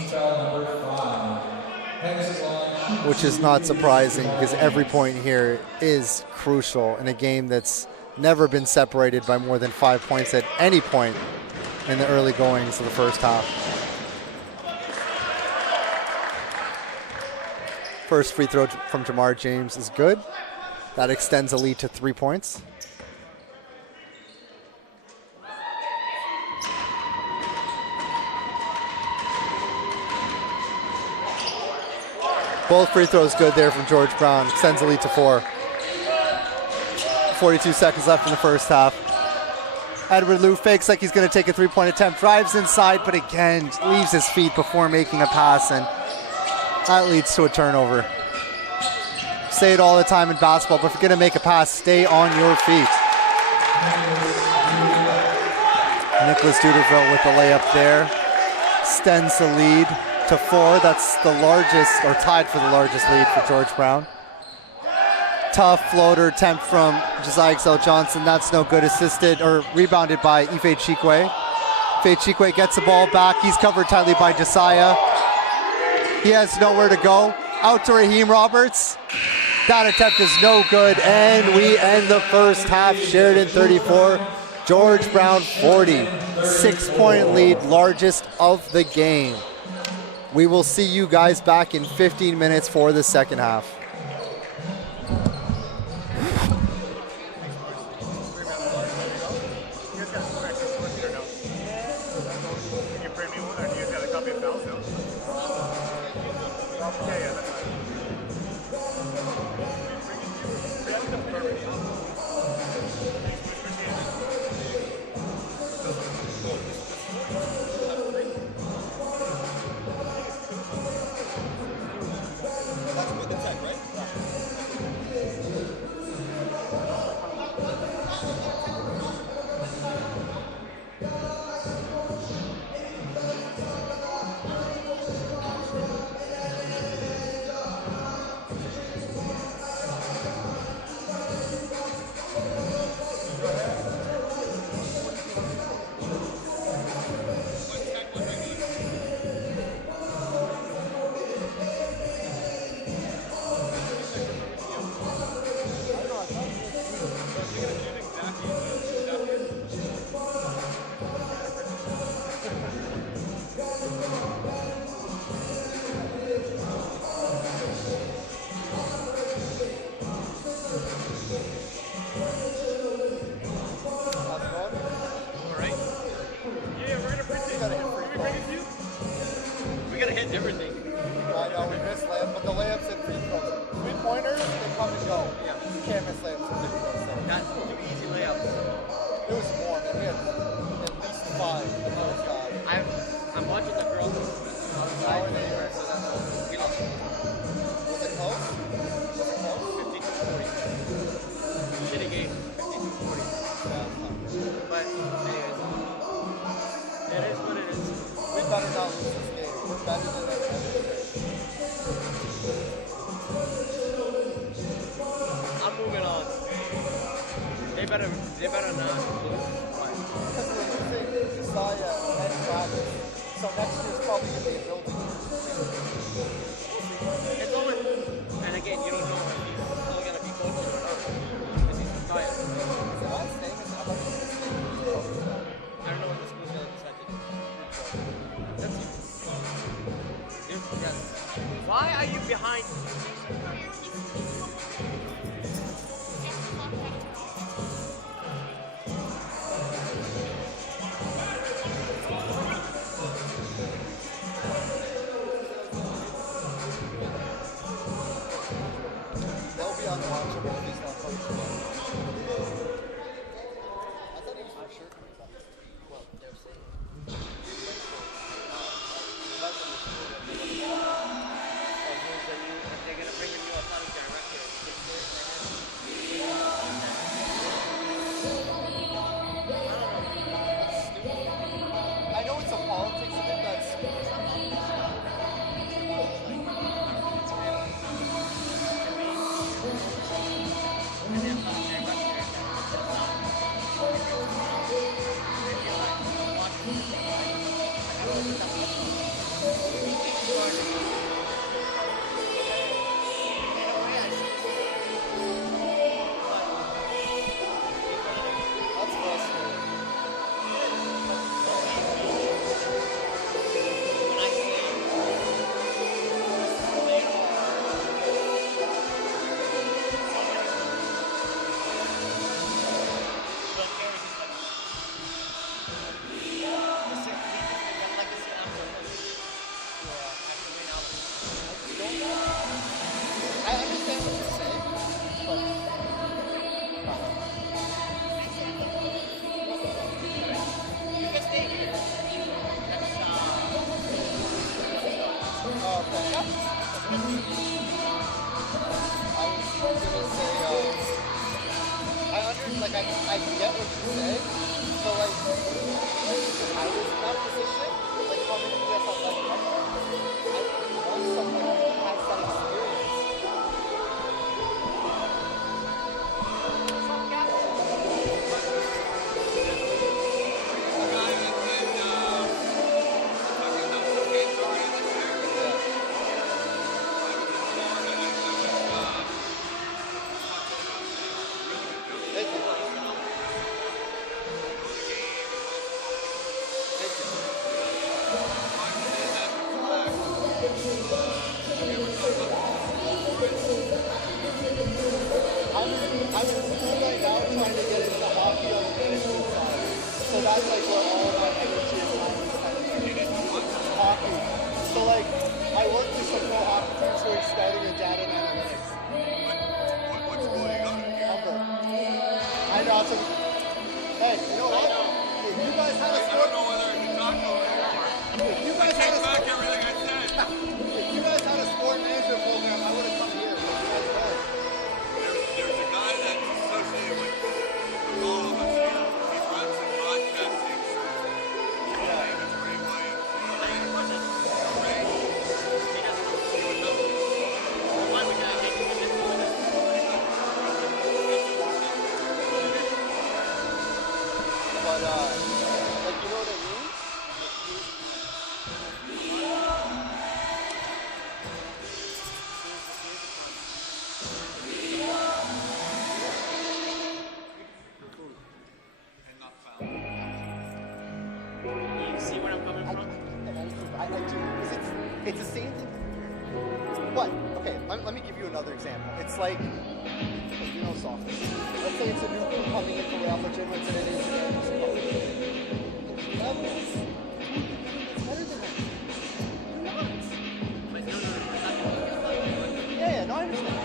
Which is not surprising because every point here is crucial in a game that's never been separated by more than 5 points at any point in the early goings of the first half. First free throw from Jamar James is good. That extends the lead to 3 points. Both free throws good there from George Brown. Extends the lead to 4. 42 seconds left in the first half. Edward Liu fakes like he's going to take a three-point attempt. Drives inside, but again, leaves his feet before making a pass, and that leads to a turnover. Say it all the time in basketball, but if you're going to make a pass, stay on your feet. Nicholas Duderville with the layup there. Extends the lead to 4. That's the largest, or tied for the largest lead for George Brown. Tough floater attempt from Josiah Excel Johnson. That's no good. Assisted or rebounded by Ife Chikwe. Ife Chikwe gets the ball back. He's covered tightly by Josiah. He has nowhere to go. Out to Raheem Roberts. That attempt is no good, and we end the first half. Sheridan 34, George Brown 40. 6-point lead, largest of the game. We will see you guys back in 15 minutes for the second half. trying to get into hockey on the management side. So that's like where all of my energy and time is kind of hockey. So like, I work with some pro hockey teams who are scouting and data and analytics. What school are you going to? Humber. I know. Hey, you know what? If you guys had a I sport, don't know whether I can talk to him anymore. if you I guys had take a back sport, everything I said. if you guys had a sport management program, I would have come here. But you guys don't. There's a guy that's associated with all of us here. He runs the broadcasting for his name is Ray Williams. Ray? He would know. Why would I take you with this? But like, you know what I mean? And not found. You see where I'm coming from? I do, because it's the same thing. What? Okay, let me give you another example. It's like, you know soccer. Let's say it's a new crew coming in for Real Madrid, what's in an engineering level. It's better than that. You're not. But no, we're not Yeah, no, I understand.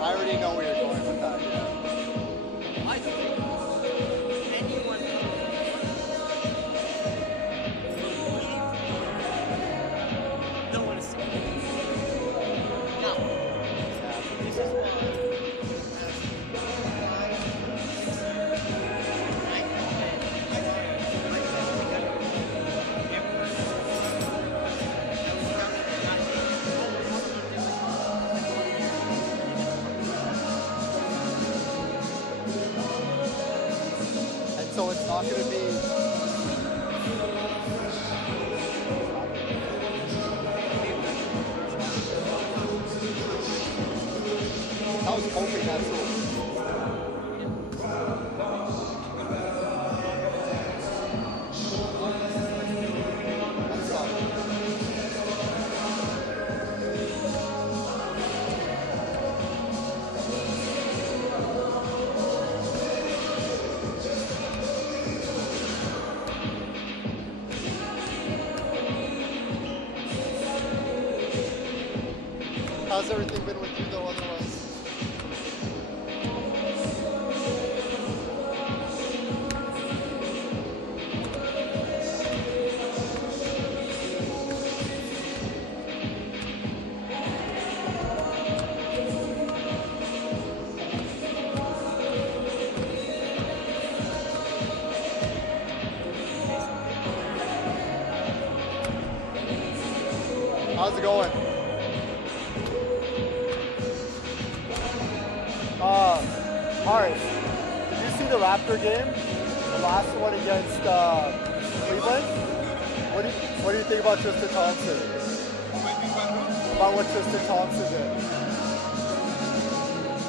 I already know where you're going with that, yeah. I think anyone don't want to see it. No. This is And so it's not going to be. I was hoping that's what. That's fine. How's everything been with you though otherwise? How's it going? Alright. Did you see the Raptor game? The last one against Cleveland? What do you think about Tristan Thompson? About what Tristan Thompson did?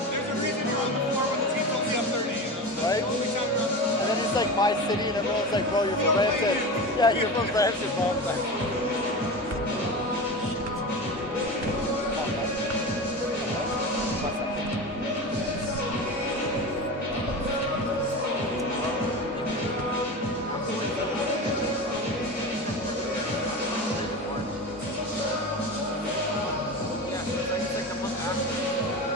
There's a reason you're on the floor when the team's only up 30, you know? Right? And then he's like, my city, and everyone's like, bro, you're from Brampton. Yeah, you're from Brampton, bro. I'm like,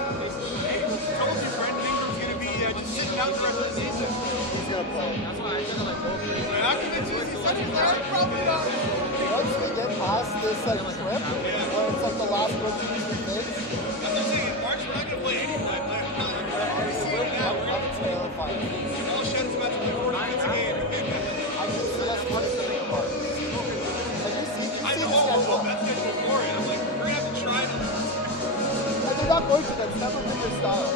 Told you, Brent Ingram's going to be just sitting out the rest of the season. he's gonna play. That's why I said I'm like both. They're not convinced he's such a player, probably not. Once we get past this like trip, where it's like the last one to use the kids, That's what I'm saying. In March, we're not going to play anyway. We're already seeing it now. We're going I'm terrified. to all Shed's about to play 40 minutes a game. I can see us punishing the part. Like you see I the know schedule. that's schedule for it. I'm like, we're going to have to try to. And they're not going to. That's never been their style.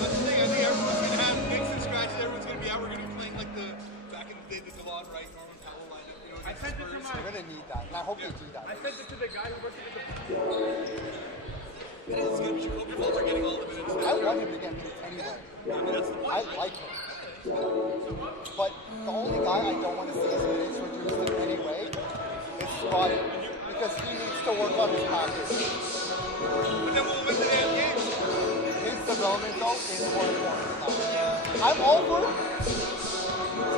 That's the thing. I think everyone's going to have nicks and scratches. Everyone's going to be out. We're going to be playing like the back in the day, the Delon Wright, Norman Powell lineup. You know, I sent it to Spurs. We're gonna need that, and I hope they do that. I sent it to the guy who works at the It's going to be your Falls are getting all the want him to get moved anyway. I like him. But the only guy I don't want to see as minutes reduced in any way is Scotty. Because he needs to work on his package. But then we'll win the damn game. His development though is more important now. I'm all for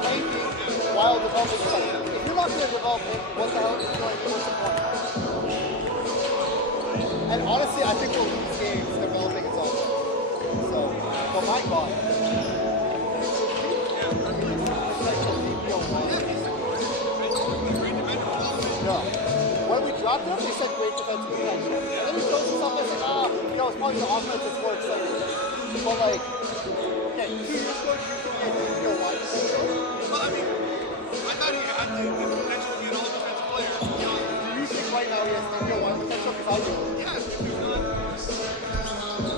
tanking while developing stuff. If you're not going to develop him, what the hell is he doing? What's the point? And honestly, I think we'll lose games developing his own. So, but my God. No. When we dropped him, they said great defensive protection. And then he shows himself and said, it's probably the offense this works. Like, but like, okay, 2 years ago, you should get your wide receiver. Well, I mean, I thought he had the potential to be an all-defensive player. You know, Do you think right now he has the wide potential? Because I do. yeah, if he's not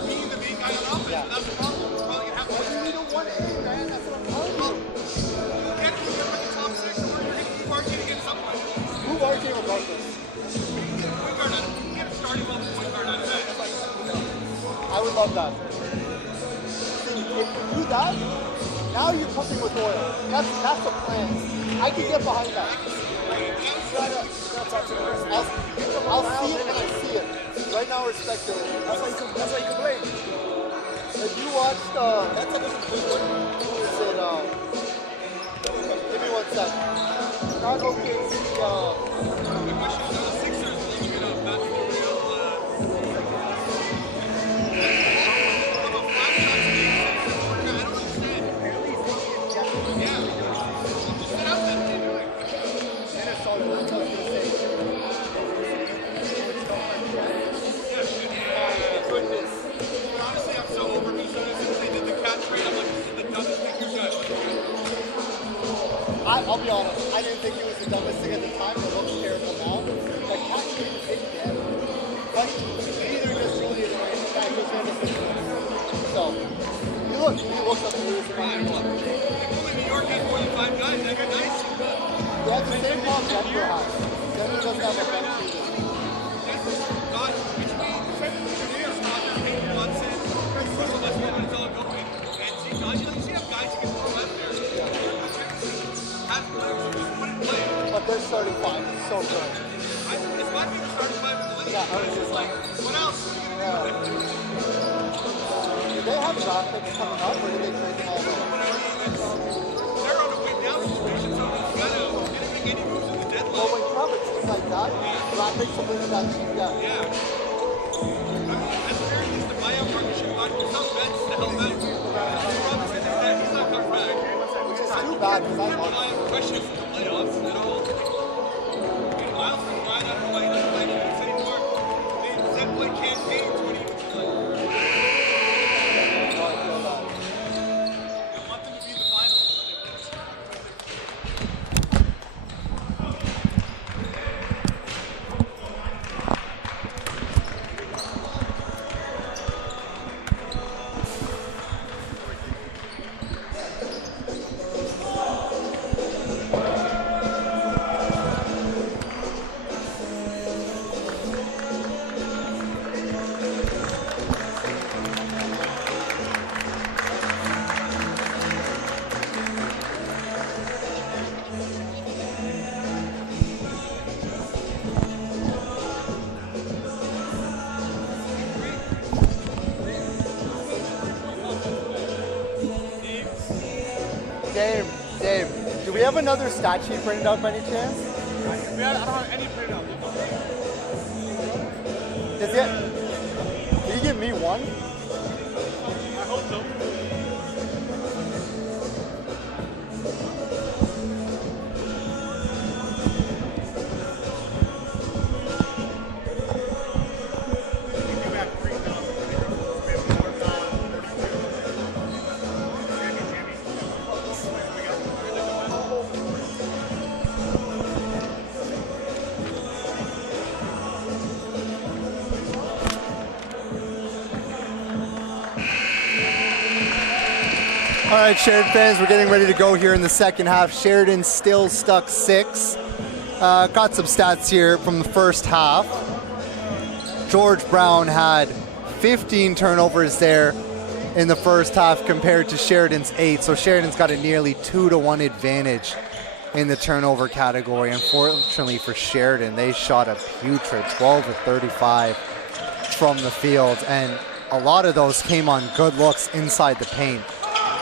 being the main guy on offense, Yeah. that's the problem. He's probably going to have to But you need a 1A, man. That's what I'm telling you. You'll get with the top 6, or you're going to keep marching against someone. Who are you regardless? Point guard out of it. Get a starting level point guard out of that. I would love that. See, if you do that, now you're cooking with oil. That's the plan. I can get behind that. I'll see it when I see it. Right now, we're speculating. That's why you complain. If you watched, that's a different who is it? Give me 1 sec. Not OKC. The question is, are the Sixers leaving it up? That's the real, from a flat shot standpoint, I don't understand. Yeah. Sit out that thing, really. Minnesota, that's what I was going to say. Goodness. But honestly, I'm so over Minnesota since they did the cat trade. I'm like, this is the dumbest thing you've done. I'll be honest, I didn't think it was the dumbest thing at the time. It looks terrible now. But Cat Trade is hit dead. But neither just really is right. Cat Trade's going to fit. So, he looks like he was If only New York had more than 5 guys, that got nice. He has the same problem Denver has. Denver doesn't have a bench either. Denver's got between Sheridan, Peyton Watson, Russell Westbrook, and Dylan Goldman. And see, you see how guys can throw out there. Has players who just wouldn't play. But their starting five is so good. It's my favorite starting five in the league. Yeah, But it's just like, what else? Do they have draft picks coming up, or do they trade them all away? But I mean, they're on a win down situation, so it's kind of didn't make any moves in the Well, deadline. when you have a team like that, draft picks will bring that team down. Yeah. I mean, at the very least, the buyout market should have gotten yourself bets to help out. Robinson is dead. He's not coming back. Which is too bad, because I love I have questions for the playoffs at all. Miles been right out of play. He doesn't play anything anymore. They said play campaign 2021. I want them to be in the finals. Dave, do we have another stat sheet printed up by any chance? Yeah, I don't have any printout. Is it? Can you give me one? I hope so. All right, Sheridan fans, we're getting ready to go here in the second half. Sheridan still stuck 6. Got some stats here from the first half. George Brown had 15 turnovers there. in the first half compared to Sheridan's 8. So Sheridan's got a nearly 2-to-1 advantage in the turnover category. Unfortunately for Sheridan, they shot a putrid 12 of 35 from the field, and a lot of those came on good looks inside the paint.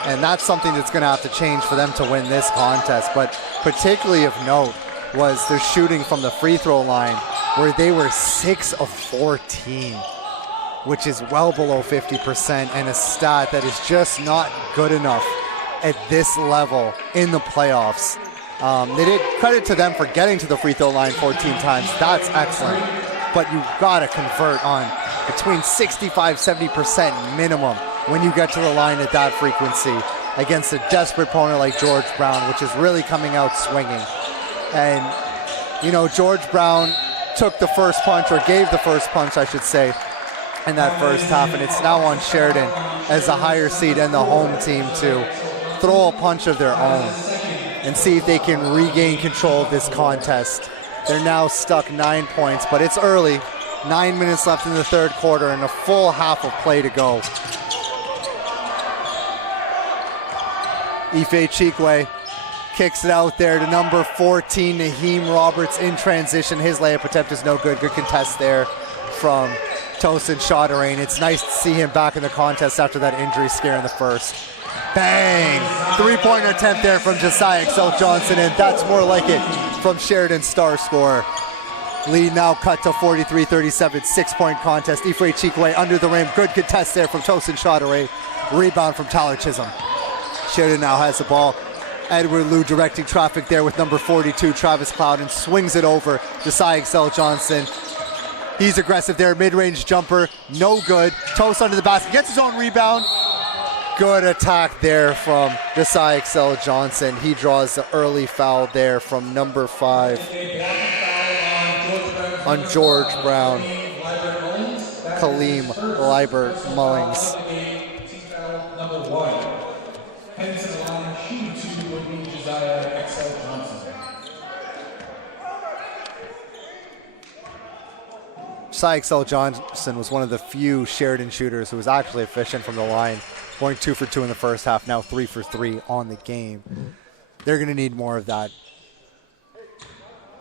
And that's something that's going to have to change for them to win this contest. But particularly of note was their shooting from the free throw line, where they were 6 of 14, which is well below 50%, and a stat that is just not good enough at this level in the playoffs. They did credit to them for getting to the free throw line 14 times. That's excellent. But you've got to convert on between 65-70% minimum when you get to the line at that frequency against a desperate opponent like George Brown, which is really coming out swinging. And, you know, George Brown took the first punch, or gave the first punch, I should say, in that first half, and it's now on Sheridan as a higher seed and the home team to throw a punch of their own and see if they can regain control of this contest. They're now stuck 9 points, but it's early. 9 minutes left in the third quarter and a full half of play to go. Ife Chikwe kicks it out there to number 14, Naheem Roberts in transition. His layup attempt is no good. Good contest there from Tosin Shadarain. It's nice to see him back in the contest after that injury scare in the first. Bang! Three-pointer attempt there from Josiah Excel Johnson, and that's more like it from Sheridan's star scorer. Lead now cut to 43-37, 6-point contest. Ife Chikwe under the rim. Good contest there from Tosin Shadarain. Rebound from Tyler Chisholm. Sheridan now has the ball. Edward Liu directing traffic there with number 42, Travis Clouden, swings it over Josiah Excel Johnson. He's aggressive there, mid-range jumper, no good. Toast under the basket, gets his own rebound. Good attack there from Josiah Excel Johnson. He draws the early foul there from number 5 on George Brown. Kaleem Liebert Mullings. Number 1. Heading to the line, shooting 2 would be Josiah Excel Johnson. Josiah Excel Johnson was one of the few Sheridan shooters who was actually efficient from the line, going 2 for 2 in the first half, now 3 for 3 on the game. They're going to need more of that.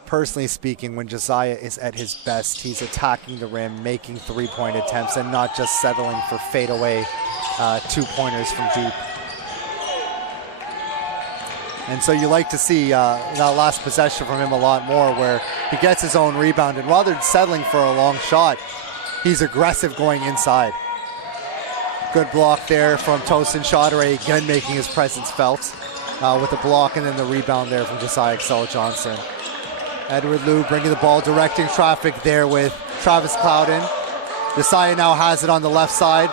Personally speaking, when Josiah is at his best, he's attacking the rim, making three-point attempts, and not just settling for fadeaway two-pointers from deep. And so you like to see that last possession from him a lot more, where he gets his own rebound, and rather than settling for a long shot, he's aggressive going inside. Good block there from Tosin Shadarain, again making his presence felt with the block, and then the rebound there from Josiah Excel Johnson. Edward Liu bringing the ball, directing traffic there with Travis Clouden. Josiah now has it on the left side.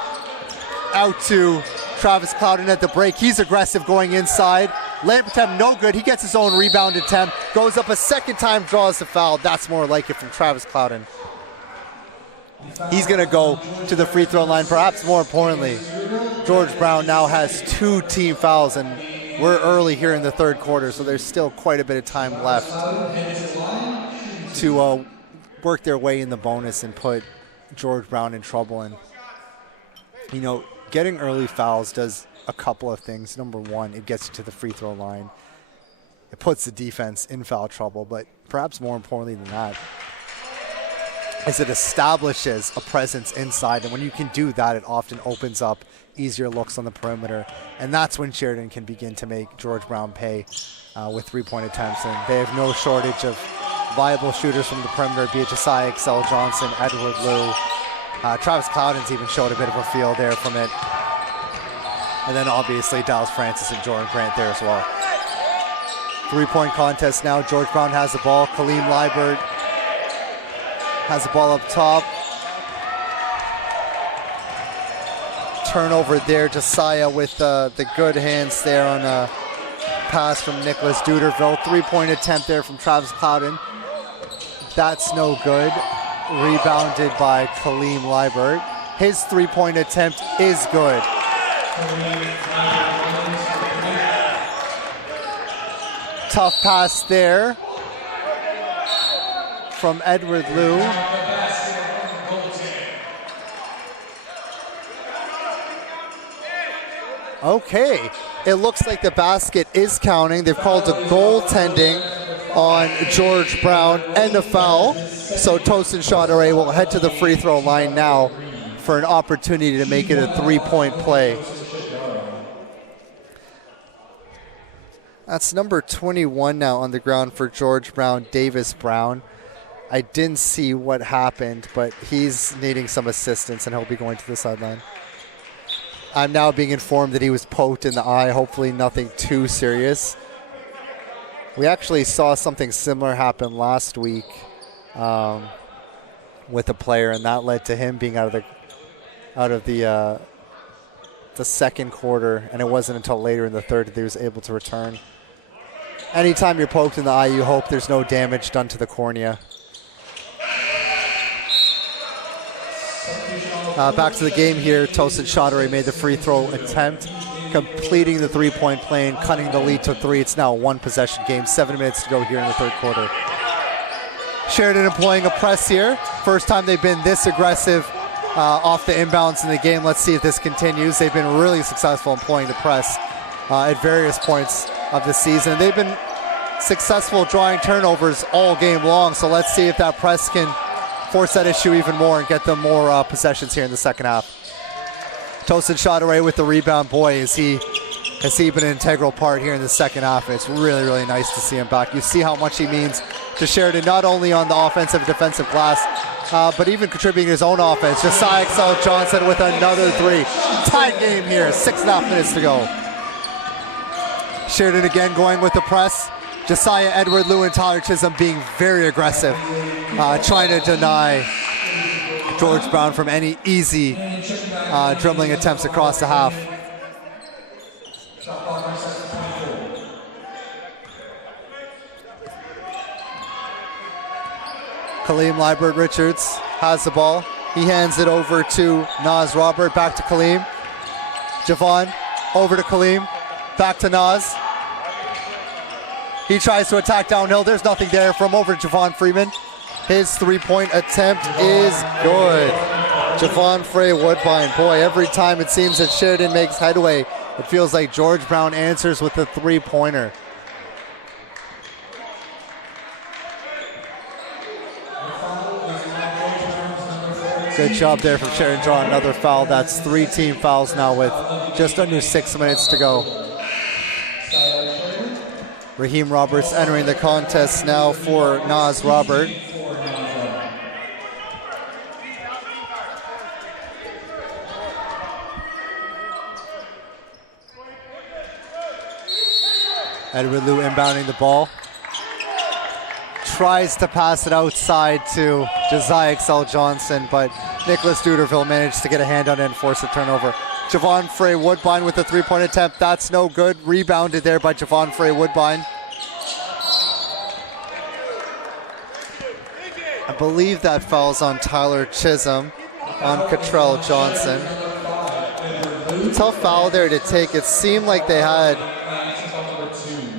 Out to Travis Clouden at the break. He's aggressive going inside. Layup attempt no good. He gets his own rebound attempt. Goes up a second time, draws the foul. That's more like it from Travis Clouden. He's going to go to the free throw line. Perhaps more importantly, George Brown now has 2 team fouls, and we're early here in the third quarter, so there's still quite a bit of time left to work their way in the bonus and put George Brown in trouble. And, you know, getting early fouls does a couple of things. Number one, it gets you to the free throw line. It puts the defense in foul trouble, but perhaps more importantly than that is it establishes a presence inside, and when you can do that, it often opens up easier looks on the perimeter, and that's when Sheridan can begin to make George Brown pay with three-point attempts. And they have no shortage of viable shooters from the perimeter, be it Josiah Excel Johnson, Edward Liu. Travis Clouden's even showed a bit of a feel there from it. And then obviously Dallas Francis and Jordan Grant there as well. Three-point contest now. George Brown has the ball. Kaleem Liebert has the ball up top. Turnover there. Josiah with the good hands there on a pass from Nicholas Duderville. Three-point attempt there from Travis Clouden. That's no good. Rebounded by Kaleem Liebert. His three-point attempt is good. Tough pass there from Edward Liu. Okay, it looks like the basket is counting. They've called a goaltending on George Brown and a foul. So Tosin Chauderet will head to the free throw line now for an opportunity to make it a 3-point play. That's number 21 now on the ground for George Brown, Davis Brown. I didn't see what happened, but he's needing some assistance and he'll be going to the sideline. I'm now being informed that he was poked in the eye, hopefully nothing too serious. We actually saw something similar happen last week with a player, and that led to him being out of the second quarter, and it wasn't until later in the third that he was able to return. Anytime you're poked in the eye, you hope there's no damage done to the cornea. Back to the game here. Tosin Chauderet made the free throw attempt, completing the 3-point play and cutting the lead to 3. It's now a 1-possession game. 7 minutes to go here in the third quarter. Sheridan employing a press here. First time they've been this aggressive off the inbounds in the game. Let's see if this continues. They've been really successful employing the press at various points of the season. They've been successful drawing turnovers all game long, so let's see if that press can force that issue even more and get them more possessions here in the second half. Tosin Chauderet with the rebound. Boy, has he been an integral part here in the second half. And it's really, really nice to see him back. You see how much he means to Sheridan, not only on the offensive and defensive glass, but even contributing his own offense. Josiah Johnson with another 3. Tied game here, 6.5 minutes to go. Sheridan again going with the press. Josiah, Edward Liu, and Tyler Chisholm being very aggressive, trying to deny George Brown from any easy dribbling attempts across the half. Kaleem Liebert Richards has the ball. He hands it over to Naz Robert, back to Kaleem. Javon over to Kaleem, back to Naz. He tries to attack downhill. There's nothing there from over to Javon Freeman. His 3-point attempt is good. Javon Frey Woodbine. Boy, every time it seems that Sheridan makes headway, it feels like George Brown answers with a 3-pointer. Good job there from Sheridan drawing another foul. That's 3 team fouls now with just under 6 minutes to go. Raheem Roberts entering the contest now for Naz Robert. Edward Liu inbounding the ball. Tries to pass it outside to Josiah Johnson, but Nicholas Duderville managed to get a hand on it and force a turnover. Javon Frey Woodbine with a 3-point attempt. That's no good. Rebounded there by Javon Frey Woodbine. I believe that foul's on Tyler Chisholm on Cottrell Johnson. Tough foul there to take. It seemed like they had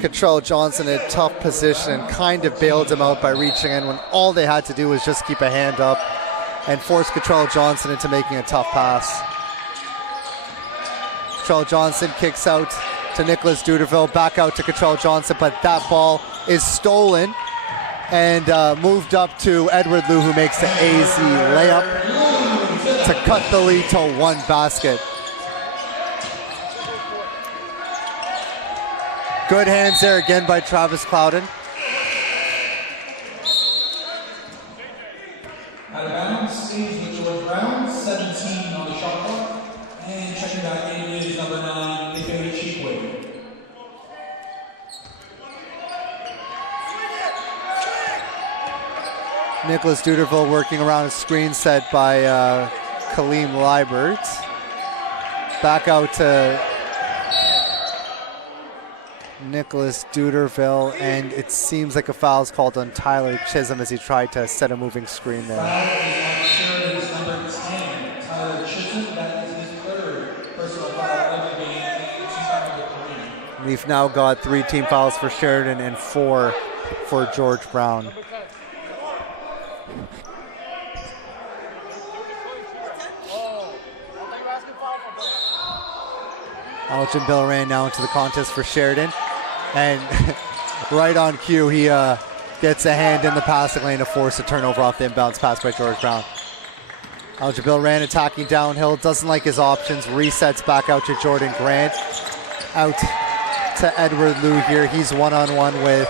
Cottrell Johnson in a tough position and kind of bailed him out by reaching in when all they had to do was just keep a hand up and force Cottrell Johnson into making a tough pass. Cottrell Johnson kicks out to Nicholas Duderville, back out to Cottrell Johnson, but that ball is stolen and moved up to Edward Liu, who makes the AZ layup to cut the lead to 1 basket. Good hands there again by Travis Clouden. Out of bounds, George Brown, 17 on the shot clock, and checking back in is number 9, Nicola Cheapway. Nicholas Duderville working around a screen set by Kaleem Liebert. Back out to Nicholas Duderville, and it seems like a foul is called on Tyler Chisholm as he tried to set a moving screen there. Foul is on Sheridan's number 10, Tyler Chisholm. That is his 3rd personal foul of the game, and he's number 3. We've now got 3 team fouls for Sheridan and 4 for George Brown. Elgin Bill now into the contest for Sheridan. And right on cue, he gets a hand in the passing lane to force a turnover off the inbounds pass by George Brown. Elgin Bill attacking downhill, doesn't like his options, resets back out to Jordan Grant. Out to Edward Liu here. He's one-on-one with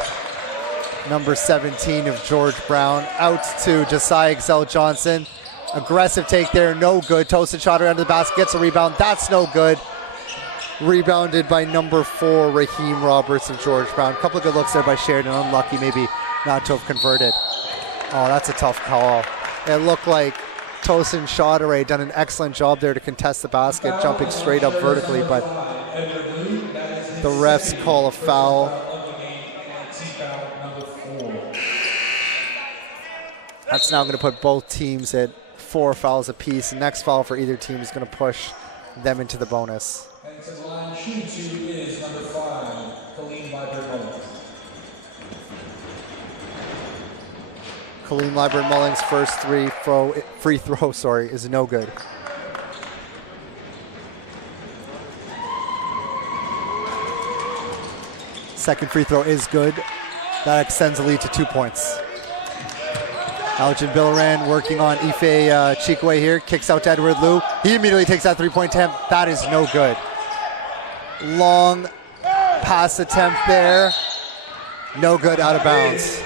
number 17 of George Brown. Out to Josiah Excel Johnson. Aggressive take there, no good. Toasted shot around the basket, gets a rebound. That's no good. Rebounded by number 4, Raheem Roberts of George Brown. Couple of good looks there by Sheridan. Unlucky maybe not to have converted. Oh, that's a tough call. It looked like Tosin Chaudhary done an excellent job there to contest the basket, jumping straight up vertically, but the refs call a foul. That's now going to put both teams at 4 fouls apiece. The next foul for either team is going to push them into the bonus. And to the line shooting 2 is number 5, Colleen Liebert-Mullins. Colleen Liebert-Mullins' first free throw, is no good. Second free throw is good. That extends the lead to 2 points. Elgin Billaran working on Ife Chikwe here. Kicks out to Edward Liu. He immediately takes that three-point attempt. That is no good. Long pass attempt there. No good, out of bounds.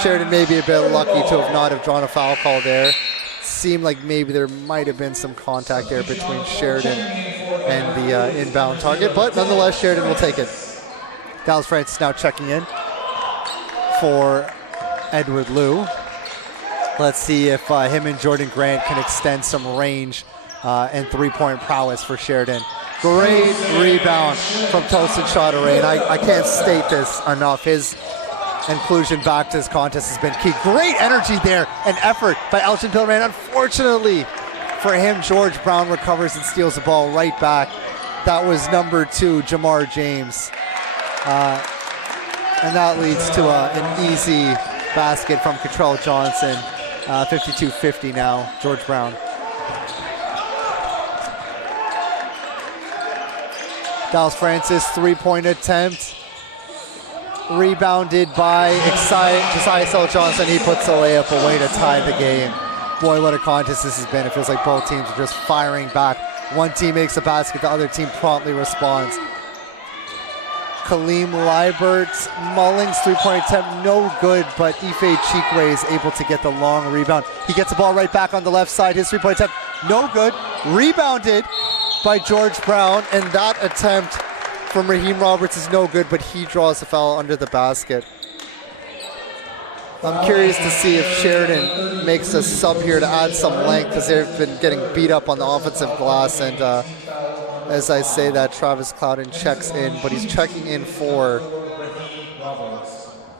Sheridan may be a bit lucky to have not have drawn a foul call there. Seemed like maybe there might have been some contact there between Sheridan and the inbound target, but nonetheless, Sheridan will take it. Dallas Francis now checking in for Edward Liu. Let's see if him and Jordan Grant can extend some range and three-point prowess for Sheridan. Great rebound from Tosin Chaudhary, and I can't state this enough. His inclusion back to this contest has been key. Great energy there and effort by Elgin Billaran. Unfortunately for him, George Brown recovers and steals the ball right back. That was number 2, Jamar James. And that leads to an easy basket from Cottrell Johnson. 52-50 now, George Brown. Dallas Francis, three-point attempt. Rebounded by Josiah Excel Johnson. He puts the layup away to tie the game. Boy, what a contest this has been. It feels like both teams are just firing back. One team makes a basket, the other team promptly responds. Kaleem Liebert-Mullins three-point attempt, no good, but Ife Chikwe is able to get the long rebound. He gets the ball right back on the left side. His three-point attempt, no good. Rebounded by George Brown, and that attempt from Raheem Roberts is no good, but he draws the foul under the basket. I'm curious to see if Sheridan makes a sub here to add some length, because they've been getting beat up on the offensive glass, and as I say that, Travis Clouden checks in, but he's checking in for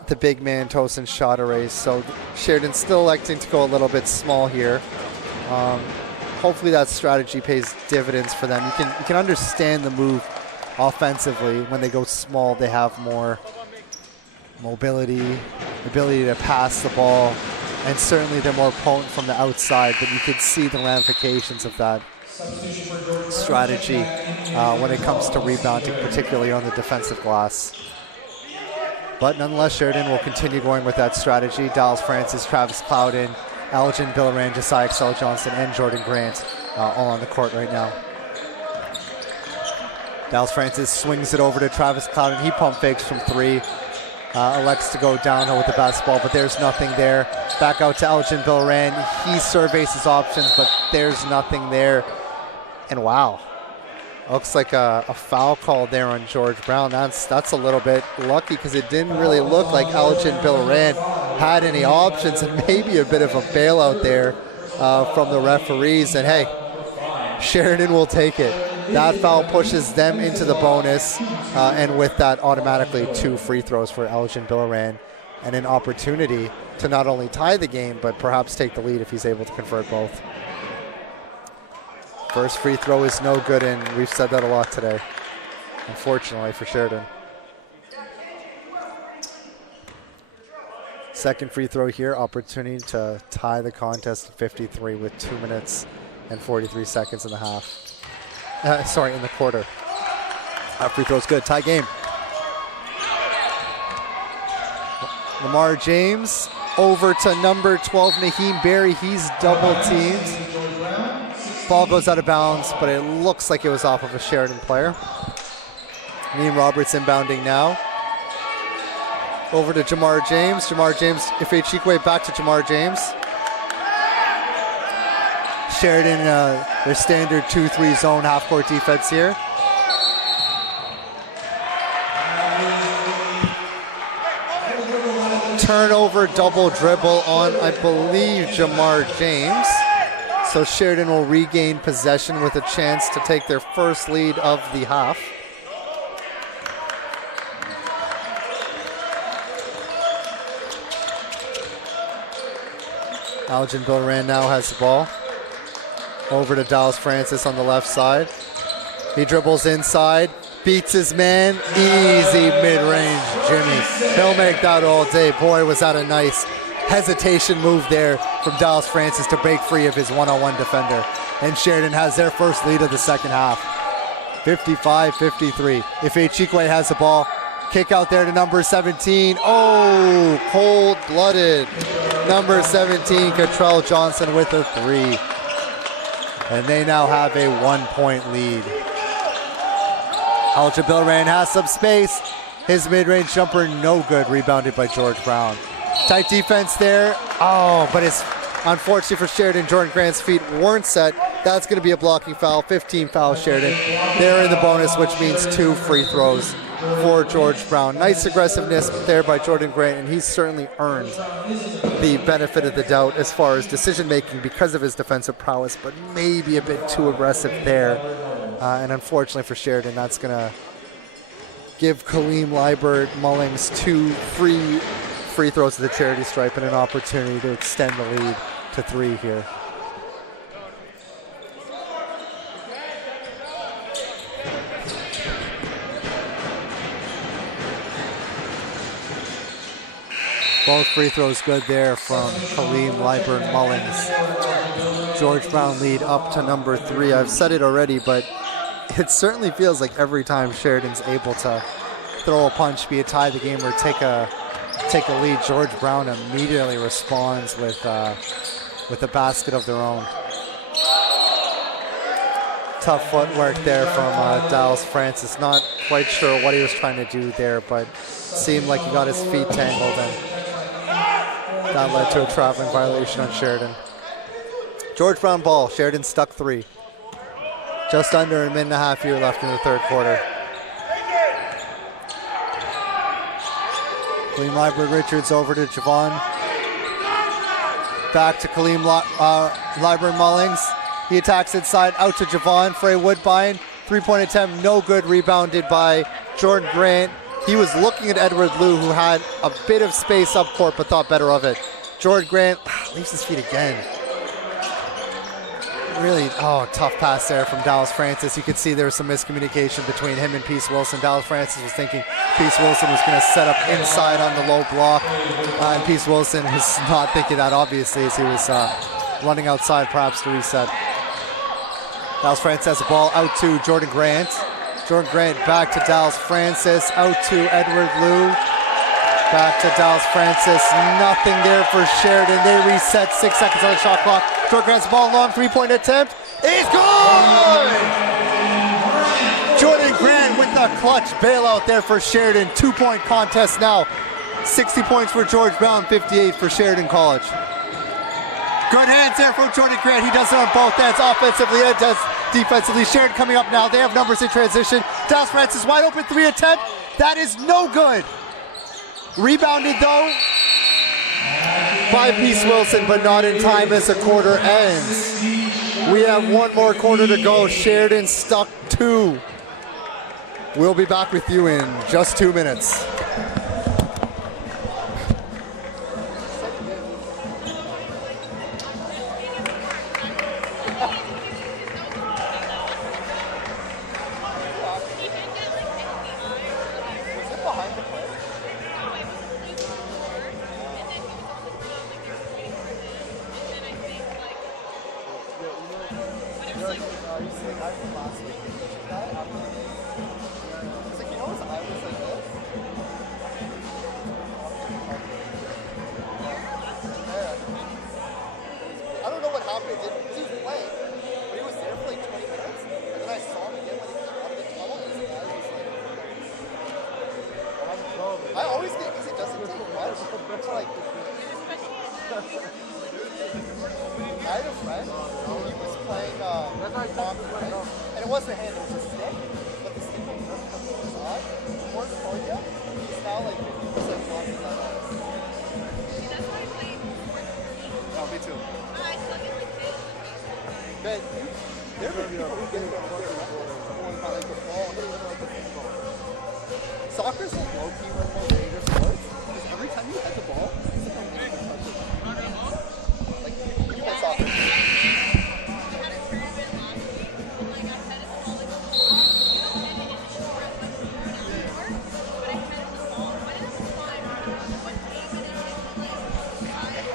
the big man, Tosin Chaudhary. So Sheridan's still electing to go a little bit small here. Hopefully that strategy pays dividends for them. You can understand the move offensively. When they go small, they have more mobility, ability to pass the ball, and certainly they're more potent from the outside, but you could see the ramifications of that strategy when it comes to rebounding, particularly on the defensive glass. But nonetheless, Sheridan will continue going with that strategy. Dallas Francis, Travis Clouden, Elgin Billaran, Josiah Excel Johnson, and Jordan Grant all on the court right now. Dallas Francis swings it over to Travis Clouden. He pump fakes from 3. Elects to go downhill with the basketball, but there's nothing there. Back out to Elgin Billaran. He surveys his options, but there's nothing there. And wow, looks like a foul call there on George Brown. That's a little bit lucky, because it didn't really look like Elgin Billaran had any options, and maybe a bit of a bailout there from the referees. And hey, Sheridan will take it. That foul pushes them into the bonus, and with that, automatically 2 free throws for Elgin Billaran, and an opportunity to not only tie the game, but perhaps take the lead if he's able to convert both. First free throw is no good, and we've said that a lot today, unfortunately for Sheridan. Second free throw here, opportunity to tie the contest at 53 with 2 minutes and 43 seconds in the half. In the quarter. That free throw's good. Tie game. Lamar James over to number 12, Naheem Berry. He's double teamed. Ball goes out of bounds, but it looks like it was off of a Sheridan player. Naheem Roberts inbounding now. Over to Jamar James. Jamar James, Ife Chikwe back to Jamar James. Sheridan, their standard 2-3 zone half-court defense here. Turnover, double dribble on, I believe, Jamar James. So Sheridan will regain possession with a chance to take their first lead of the half. Algin Bilran now has the ball. Over to Dallas Francis on the left side. He dribbles inside, beats his man, easy mid-range Jimmy. He'll make that all day. Boy, was that a nice hesitation move there from Dallas Francis to break free of his one-on-one defender. And Sheridan has their first lead of the second half. 55-53. Ife Chikwe has the ball. Kick out there to number 17. Oh, cold-blooded. Number 17, Cottrell Johnson with a three. And they now have a 1-point lead. Alja Bilran has some space. His mid-range jumper, no good. Rebounded by George Brown. Tight defense there. Oh, but it's unfortunately for Sheridan, Jordan Grant's feet weren't set. That's going to be a blocking foul. 15 fouls Sheridan. They're in the bonus, which means 2 free throws for George Brown. Nice aggressiveness there by Jordan Grant, and he's certainly earned the benefit of the doubt as far as decision-making because of his defensive prowess, but maybe a bit too aggressive there. And unfortunately for Sheridan, that's going to give Kaleem Liebert Mullings 2 free throws to the charity stripe and an opportunity to extend the lead to 3 here. Both free throws good there from Kaleem Liebert Mullings. George Brown lead up to number 3. I've said it already, but it certainly feels like every time Sheridan's able to throw a punch, be it tie the game or take a lead, George Brown immediately responds with a basket of their own. Tough footwork there from Dallas Francis. Not quite sure what he was trying to do there, but seemed like he got his feet tangled, and that led to a traveling violation on Sheridan. George Brown ball. Sheridan stuck 3. Just under a minute and a half here left in the third quarter. Kaleem Liebert Richards over to Javon. Back to Kaleem Liebert Mullings. He attacks inside, out to Javon for a Woodbine. 3-point attempt, no good. Rebounded by Jordan Grant. He was looking at Edward Liu, who had a bit of space up court, but thought better of it. Jordan Grant leaves his feet again. Really, tough pass there from Dallas Francis. You could see there was some miscommunication between him and Peace Wilson. Dallas Francis was thinking Peace Wilson was going to set up inside on the low block. And Peace Wilson was not thinking that, obviously, as he was running outside perhaps to reset. Dallas Francis has the ball out to Jordan Grant. Jordan Grant back to Dallas Francis, out to Edward Liu. Back to Dallas Francis, nothing there for Sheridan. They reset, 6 seconds on the shot clock. Jordan Grant's ball, long 3-point attempt. Is good! Jordan Grant with the clutch bailout there for Sheridan. 2-point contest now. 60 points for George Brown, 58 for Sheridan College. Good hands there from Jordan Grant. He does it on both ends, offensively and defensively. Sheridan coming up now. They have numbers in transition. Dallas Francis wide open 3 attempt. That is no good. Rebounded though by Peace Wilson, but not in time as the quarter ends. We have 1 more quarter to go. Sheridan stuck 2. We'll be back with you in just 2 minutes. had a friend, he was playing soccer, right? And it wasn't a hand, it was a stick, but the stick was coming to his eye. The more cardio, he's now like 50% longer than that. That's why I play sports for me. No, me too. I suck at like this. But there were people who get it on like the ball, like the football. Soccer's like low-key one of the most dangerous sports, because every time you hit the ball, it's like a really good touch. Like, you play soccer. I had a tournament last week, and like I had it all like you don't hit it in the shore as much as you do in outdoor, but I hit the ball, but it's fine. I don't know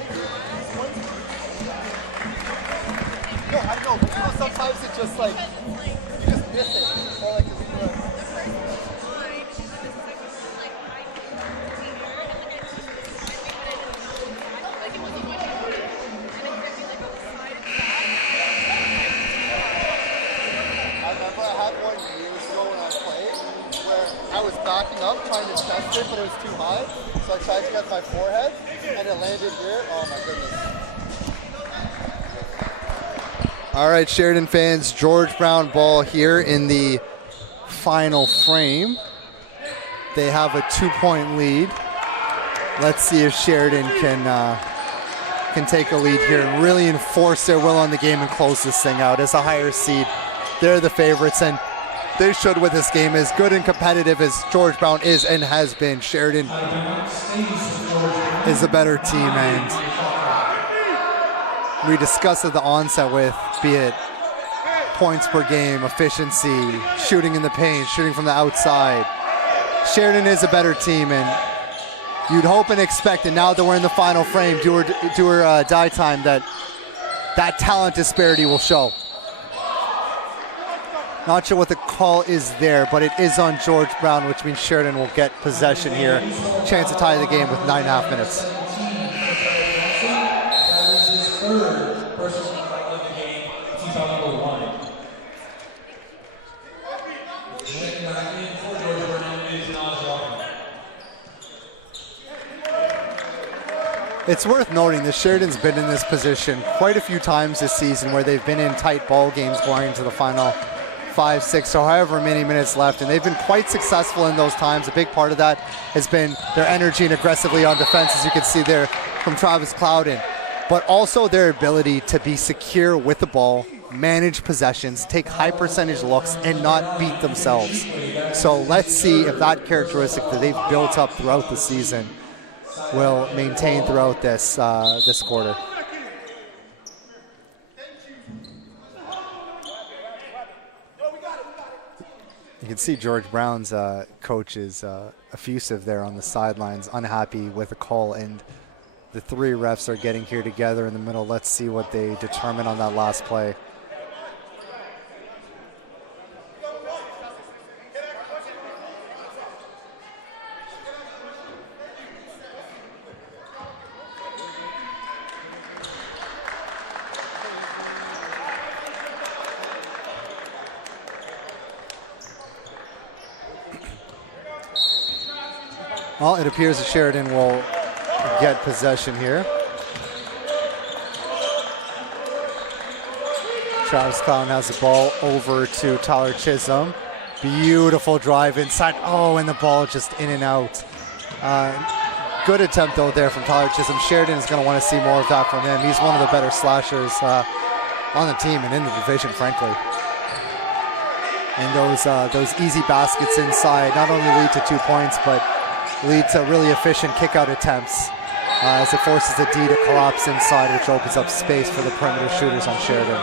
what game it is, No, I know, but you know, sometimes it's just like, you just miss it, or like you the first one was fine, and then the second one, like I didn't and like I just really tried me, but I didn't know exactly like it wasn't much of it, and it hit me like on the side of the back. I remember I had one years ago when I played where I was backing up trying to test it, but it was too high. So I tried to get my forehead and it landed here. Oh my goodness. All right, Sheridan fans, George Brown ball here in the final frame. They have a 2-point lead. Let's see if Sheridan can take a lead here and really enforce their will on the game and close this thing out. As a higher seed, they're the favorites, and they should with this game. As good and competitive as George Brown is and has been, Sheridan is a better team, and we discussed at the onset with, be it points per game, efficiency, shooting in the paint, shooting from the outside. Sheridan is a better team, and you'd hope and expect, and now that we're in the final frame, do or die time, that talent disparity will show. Not sure what the call is there, but it is on George Brown, which means Sheridan will get possession here. Chance to tie the game with 9.5 minutes. That is his third personal foul of the game, team foul number 1. Checking back in for George Brown is Naj Walker. It's worth noting that Sheridan's been in this position quite a few times this season where they've been in tight ball games going into the final 5, 6, or however many minutes left, and they've been quite successful in those times. A big part of that has been their energy and aggressively on defense, as you can see there from Travis Clouden, but also their ability to be secure with the ball, manage possessions, take high percentage looks, and not beat themselves. So let's see if that characteristic that they've built up throughout the season will maintain throughout this quarter. You can see George Brown's coach is effusive there on the sidelines, unhappy with the call, and the three refs are getting here together in the middle. Let's see what they determine on that last play. Well, it appears that Sheridan will get possession here. Travis Clown has the ball over to Tyler Chisholm. Beautiful drive inside. Oh, and the ball just in and out. Good attempt, though, there from Tyler Chisholm. Sheridan is going to want to see more of that from him. He's one of the better slashers on the team and in the division, frankly. And those easy baskets inside not only lead to 2 points, but lead to really efficient kick-out attempts as it forces the D to collapse inside, which opens up space for the perimeter shooters on Sheridan.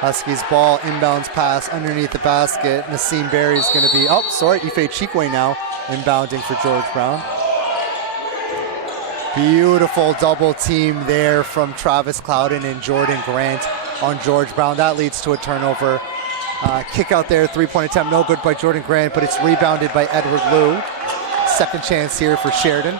Huskies ball, inbounds pass underneath the basket. Nassim Berry is going to be, Ife Chikwe now inbounding for George Brown. Beautiful double team there from Travis Clouden and Jordan Grant on George Brown. That leads to a turnover. Kick out there, 3-point attempt, no good by Jordan Grant, but it's rebounded by Edward Liu. Second chance here for Sheridan.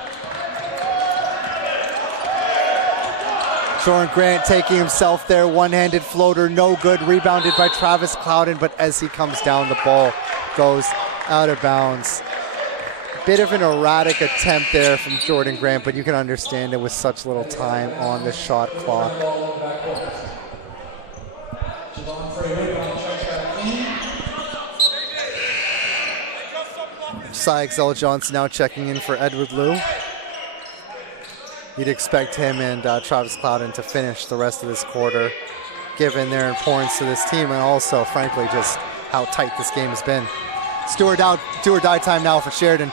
Jordan Grant taking himself there, one-handed floater, no good, rebounded by Travis Clouden, but as he comes down, the ball goes out of bounds. Bit of an erratic attempt there from Jordan Grant, but you can understand it with such little time on the shot clock. Josiah Johnson now checking in for Edward Liu. You'd expect him and Travis Clouden to finish the rest of this quarter, given their importance to this team and also, frankly, just how tight this game has been. It's do or die time now for Sheridan.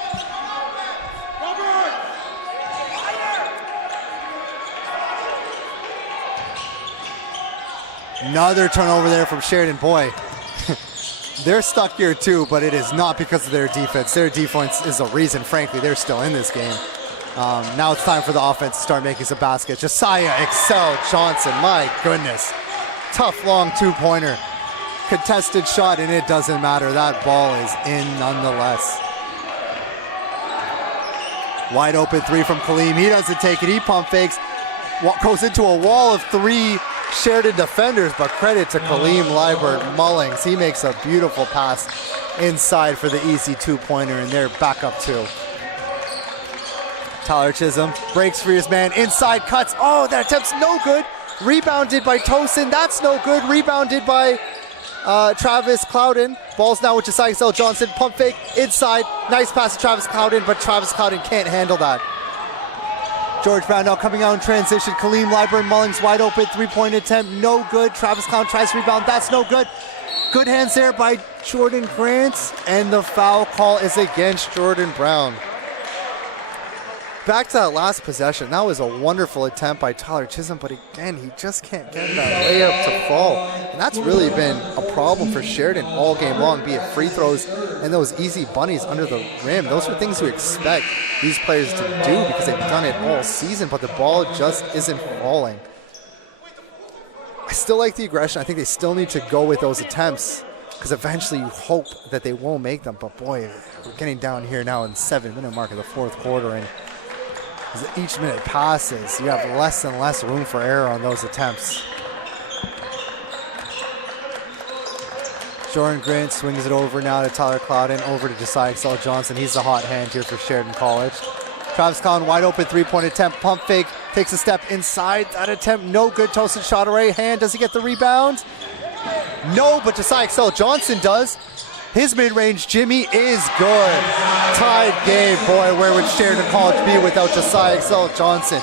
Another turnover there from Sheridan. Boy, they're stuck here too, but it is not because of their defense. Their defense is the reason, frankly, they're still in this game. Now it's time for the offense to start making some baskets. Josiah Johnson, my goodness. Tough, long two-pointer. Contested shot, and it doesn't matter. That ball is in nonetheless. Wide open three from Kaleem. He doesn't take it. He pump fakes. Goes into a wall of three Sheridan defenders, but credit to Kaleem Liebert Mullings. He makes a beautiful pass inside for the easy two-pointer, and they're back up two. Tyler Chisholm breaks for his man. Inside cuts. Oh, that attempt's no good. Rebounded by Tosin. That's no good. Rebounded by Travis Clouden. Ball's now with Josiah Johnson. Pump fake inside. Nice pass to Travis Clouden, but Travis Clouden can't handle that. George Brown now coming out in transition. Kaleem Liebert Mullings wide open. Three-point attempt. No good. Travis Clouden tries to rebound. That's no good. Good hands there by Jordan Grant. And the foul call is against Jordan Brown. Back to that last possession. That was a wonderful attempt by Tyler Chisholm, but again, he just can't get that layup to fall. And that's really been a problem for Sheridan all game long, be it free throws and those easy bunnies under the rim. Those are things you expect these players to do because they've done it all season, but the ball just isn't falling. I still like the aggression. I think they still need to go with those attempts because eventually you hope that they will make them. But boy, we're getting down here now in the 7-minute mark of the fourth quarter, and as each minute passes, you have less and less room for error on those attempts. Jordan Grant swings it over now to Tyler Clouden, over to Josiah Johnson. He's the hot hand here for Sheridan College. Travis Clouden, wide open three-point attempt, pump fake, takes a step inside. That attempt, no good. Tosin shot array, hand, does he get the rebound? No, but Josiah Johnson does. His mid-range Jimmy is good. Tied game. Boy, where would Sheridan College be without Josiah Johnson?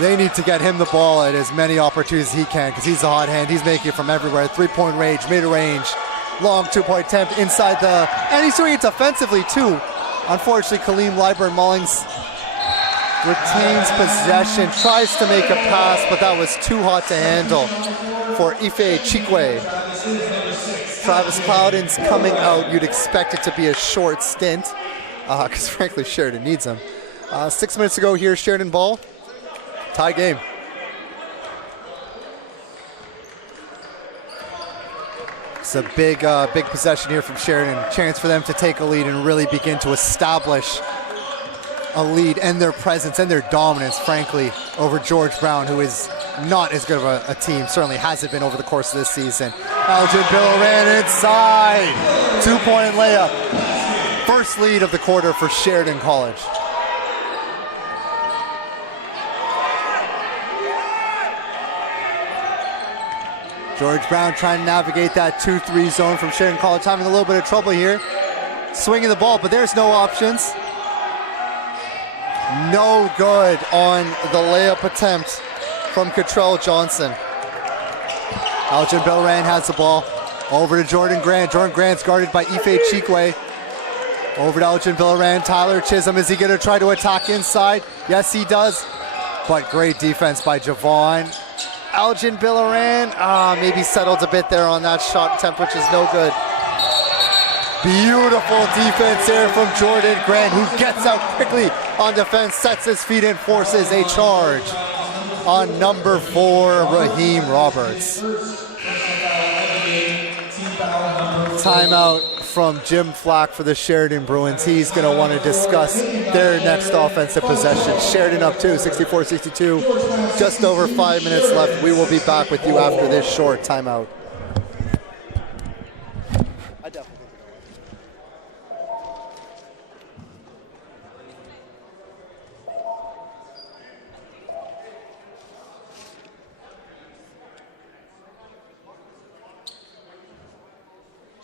They need to get him the ball at as many opportunities as he can because he's a hot hand. He's making it from everywhere. Three-point range, mid-range, long two-point attempt inside the... And he's doing it defensively too. Unfortunately, Kaleem Liebert Mullings retains possession, tries to make a pass, but that was too hot to handle for Ife Chikwe. Travis Clouden's coming out. You'd expect it to be a short stint because frankly Sheridan needs him. 6 minutes ago here, Sheridan ball. Tie game. It's a big possession here from Sheridan. Chance for them to take a lead and really begin to establish a lead and their presence and their dominance, frankly, over George Brown, who is not as good of a team, certainly hasn't been over the course of this season. Elgin Bill ran inside. Two-point layup. First lead of the quarter for Sheridan College. George Brown trying to navigate that 2-3 zone from Sheridan College, having a little bit of trouble here. Swinging the ball, but there's no options. No good on the layup attempt from Cottrell Johnson. Elgin Belran has the ball. Over to Jordan Grant. Jordan Grant's guarded by Ife Chikwe. Over to Elgin Belran. Tyler Chisholm, is he going to try to attack inside? Yes, he does. But great defense by Javon. Elgin Belran, maybe settled a bit there on that shot attempt, which is no good. Beautiful defense there from Jordan Grant, who gets out quickly on defense, sets his feet and forces a charge on number 4, Raheem Roberts. Timeout from Jim Flack for the Sheridan Bruins. He's going to want to discuss their next offensive possession. Sheridan up 2, 64-62. Just over 5 minutes left. We will be back with you after this short timeout. I definitely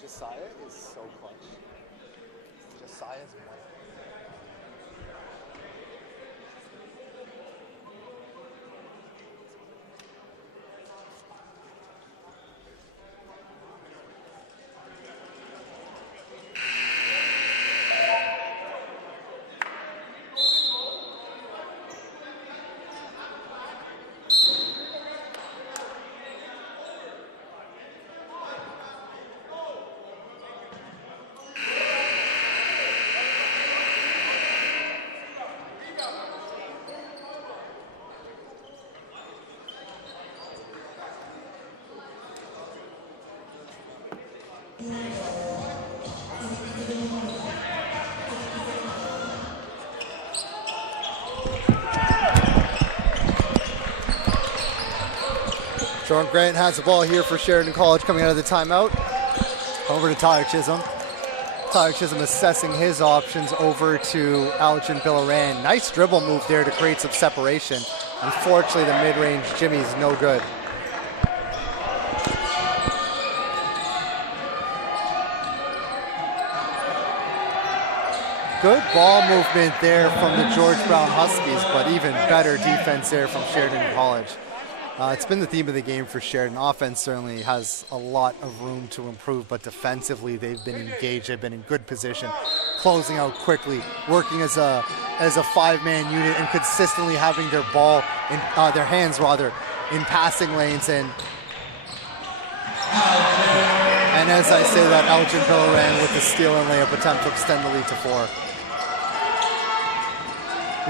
Josiah is so clutch. Josiah's one. Jordan Grant has the ball here for Sheridan College coming out of the timeout. Over to Tyler Chisholm. Tyler Chisholm assessing his options over to Algin Billaran. Nice dribble move there to create some separation. Unfortunately, the mid-range Jimmy's no good. Good ball movement there from the George Brown Huskies, but even better defense there from Sheridan College. It's been the theme of the game for Sheridan. Offense certainly has a lot of room to improve, but defensively they've been engaged. They've been in good position, closing out quickly, working as a five-man unit, and consistently having their ball in their hands rather in passing lanes. And as I say that, Algin Billaran with the steal and layup attempt to extend the lead to 4.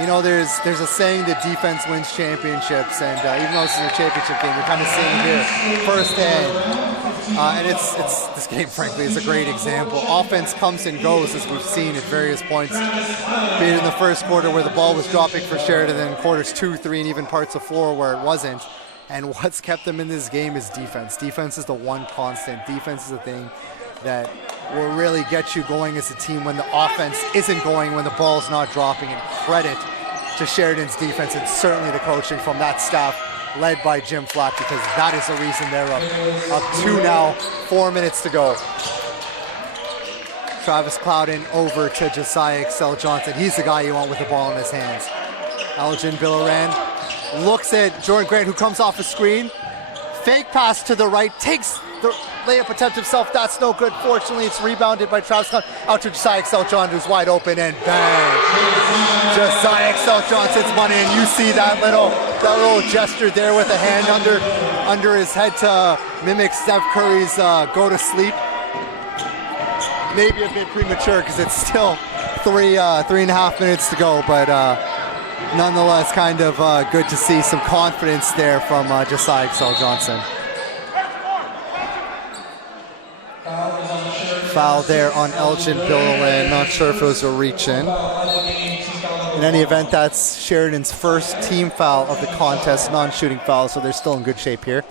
You know, there's a saying that defense wins championships, and even though this is a championship game, you're kind of seeing it here firsthand. And it's this game, frankly, is a great example. Offense comes and goes, as we've seen at various points, be it in the first quarter where the ball was dropping for Sheridan, and then quarters 2, 3, and even parts of 4 where it wasn't. And what's kept them in this game is defense. Defense is the one constant. Defense is the thing that will really get you going as a team when the offense isn't going, when the ball's not dropping. And credit to Sheridan's defense and certainly the coaching from that staff led by Jim Flack, because that is the reason they're up 2 now, 4 minutes to go. Travis Clouden over to Josiah Excel Johnson. He's the guy you want with the ball in his hands. Algin Billaran looks at Jordan Grant, who comes off a screen. Fake pass to the right, takes the layup attempt himself. That's no good. Fortunately, it's rebounded by Travis Clouden out to Josiah Excel Johnson, who's wide open, and bang! Josiah Excel Johnson's money, and you see that little gesture there with a hand under his head to mimic Steph Curry's go to sleep. Maybe a bit premature because it's still 3.5 minutes to go, but nonetheless, kind of good to see some confidence there from Josiah Excel Johnson. Foul there on Algin Billaran. Not sure if it was a reach-in. In any event, that's Sheridan's first team foul of the contest, non-shooting foul, so they're still in good shape here.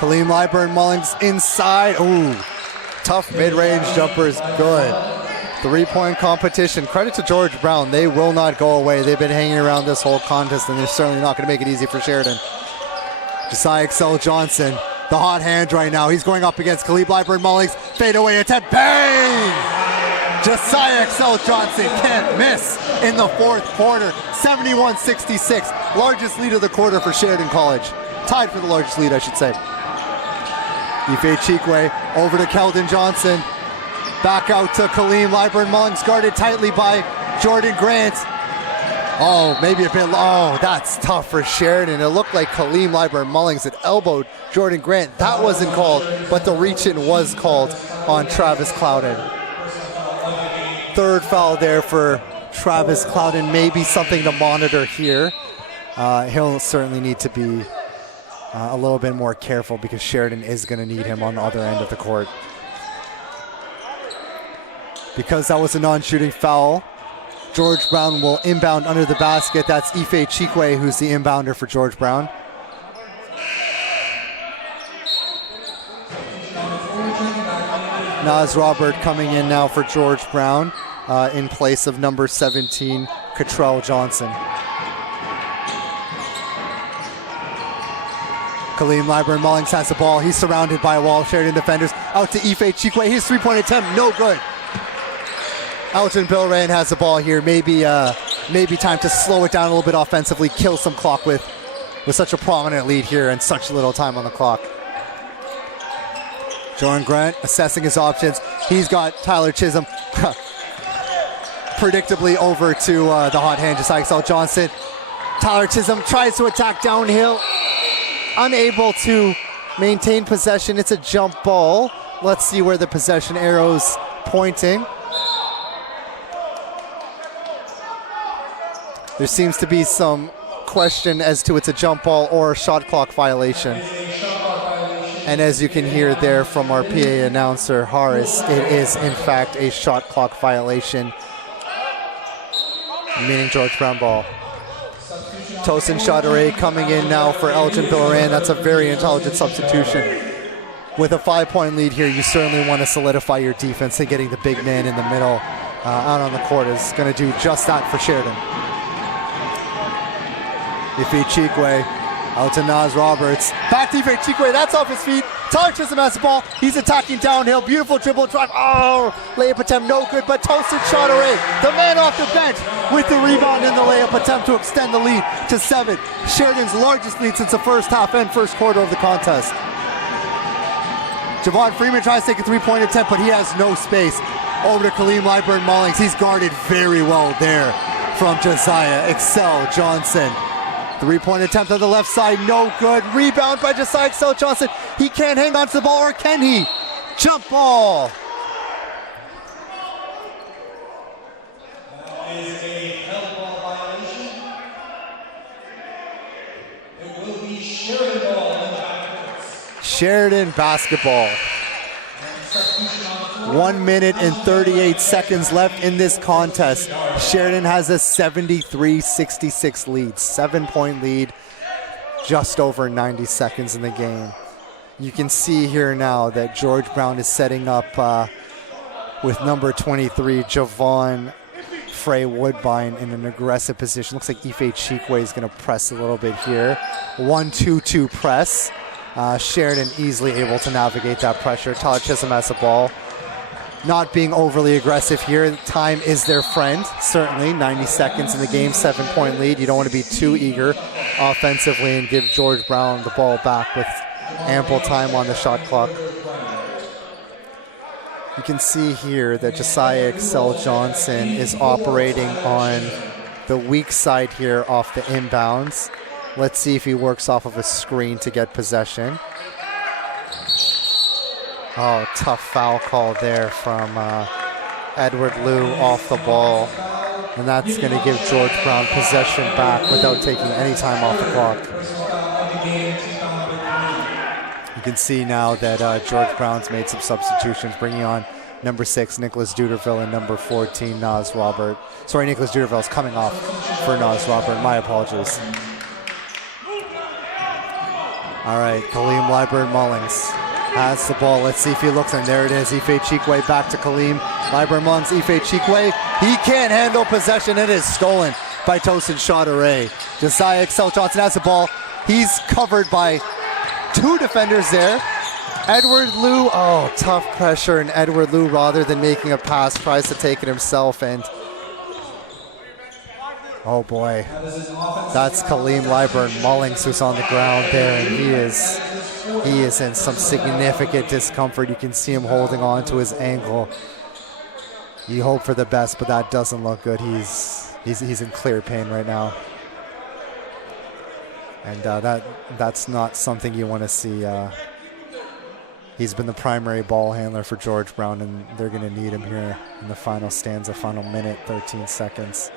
Kaleem Lyburn Mullings inside. Ooh, tough mid-range jumper is good. 3-point competition. Credit to George Brown. They will not go away. They've been hanging around this whole contest, and they're certainly not going to make it easy for Sheridan. Josiah Excel Johnson, the hot hand right now. He's going up against Kaleem Lyburn Mullings. Fadeaway attempt. Bang! Josiah Excel Johnson can't miss in the fourth quarter. 71-66. Largest lead of the quarter for Sheridan College. Tied for the largest lead, I should say. Ife Chikwe over to Keldon Johnson. Back out to Kaleem Lyburn Mullings, guarded tightly by Jordan Grant. Oh, maybe a bit, oh, that's tough for Sheridan. It looked like Kaleem Lyburn Mullings had elbowed Jordan Grant. That wasn't called, but the reach-in was called on Travis Clouden. Third foul there for Travis Clouden. Maybe something to monitor here. He'll certainly need to be a little bit more careful because Sheridan is going to need him on the other end of the court. Because that was a non-shooting foul, George Brown will inbound under the basket. That's Ife Chikwe who's the inbounder for George Brown. Nas Robert coming in now for George Brown in place of number 17, Cottrell Johnson. Kaleem Lyburn-Mullings has the ball. He's surrounded by a wall of Sheridan defenders. Out to Ife Chikwe. His three-point attempt, no good. Elgin Bilrain has the ball here. Maybe time to slow it down a little bit offensively, kill some clock with such a prominent lead here and such little time on the clock. Jordan Grant assessing his options. He's got Tyler Chisholm predictably over to the hot hand, just like Sal Johnson. Tyler Chisholm tries to attack downhill, unable to maintain possession. It's a jump ball. Let's see where the possession arrow's pointing. There seems to be some question as to it's a jump ball or a shot clock violation. And as you can hear there from our PA announcer, Horace, it is in fact a shot clock violation, meaning George Brown ball. Tosin Chauderay coming in now for Elgin Bilrain. That's a very intelligent substitution. With a 5-point lead here, you certainly want to solidify your defense, and getting the big man in the middle out on the court is going to do just that for Sheridan. Ife Chikwe out to Nas Roberts. Back to Ife Chikwe, that's off his feet. Tyler Chisholm has the ball. He's attacking downhill. Beautiful dribble drive. Oh, layup attempt no good, but Tosin Chauderay, the man off the bench, with the rebound in the layup attempt to extend the lead to 7. Sheridan's largest lead since the first half and first quarter of the contest. Javon Freeman tries to take a 3-point attempt, but he has no space. Over to Kaleem Lyburn-Mullings. He's guarded very well there from Josiah Excel Johnson. 3-point attempt on the left side, no good. Rebound by Josiah Excel Johnson. He can't hang on to the ball, or can he? Jump ball. That is a held ball violation. It will be Sheridan ball in the backcourt. Sheridan basketball. 1 minute and 38 seconds left in this contest. Sheridan has a 73-66 lead, 7-point lead, just over 90 seconds in the game. You can see here now that George Brown is setting up with number 23, Javon Frey Woodbine, in an aggressive position. Looks like Ife Chikwe is going to press a little bit here. 1-2-2 press. Sheridan easily able to navigate that pressure. Tyler Chisholm has the ball. Not being overly aggressive here. Time is their friend, certainly. 90 seconds in the game, 7-point lead. You don't want to be too eager offensively and give George Brown the ball back with ample time on the shot clock. You can see here that Josiah Excel Johnson is operating on the weak side here off the inbounds. Let's see if he works off of a screen to get possession. Oh, tough foul call there from Edward Liu off the ball. And that's going to give George Brown possession back without taking any time off the clock. You can see now that George Brown's made some substitutions, bringing on number 6, Nicholas Duderville, and number 14, Nas Robert. Sorry, Nicholas Duderville's coming off for Nas Robert. My apologies. All right, Kaleem Lyburn-Mullings has the ball. Let's see if he looks, and there it is. Ife Chikwe back to Kaleem Lyburn-Mullings. Ife Chikwe, he can't handle possession. It is stolen by Tosin Chauderay. Josiah Excel Johnson has the ball. He's covered by 2 defenders there. Edward Liu, oh, tough pressure, and Edward Liu, rather than making a pass, tries to take it himself, and oh boy, that's Kaleem Lyburn-Mullings who's on the ground there, and he is in some significant discomfort. You can see him holding on to his ankle. You hope for the best, but that doesn't look good. He's in clear pain right now, and that's not something you want to see. he's been the primary ball handler for George Brown, and they're going to need him here in the final stanza, final minute, 13 seconds.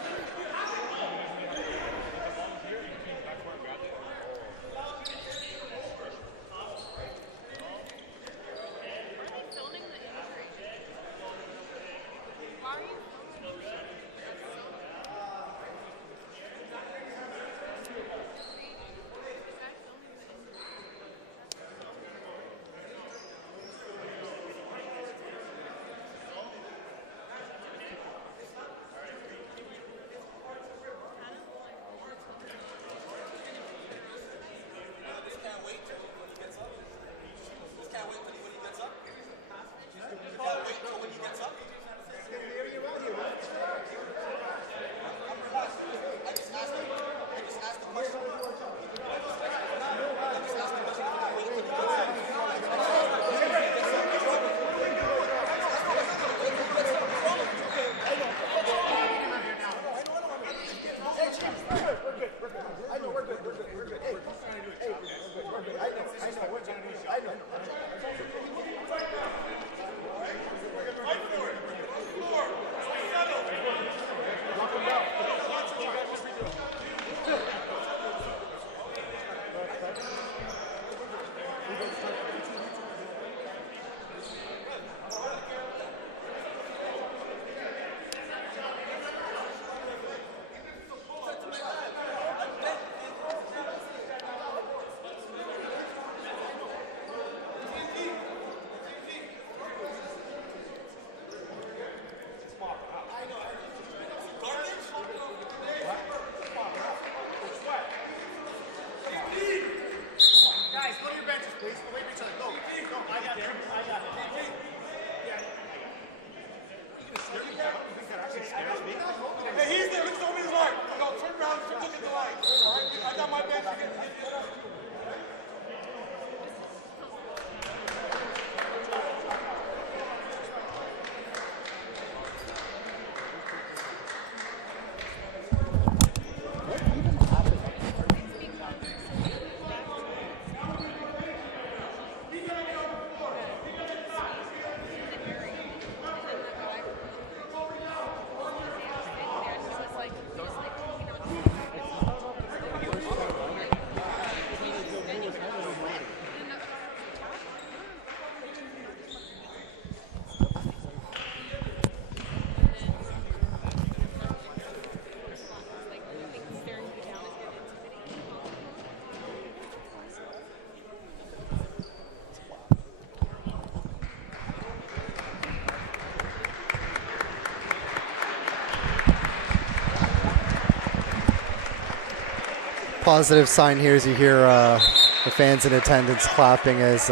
Positive sign here as you hear the fans in attendance clapping as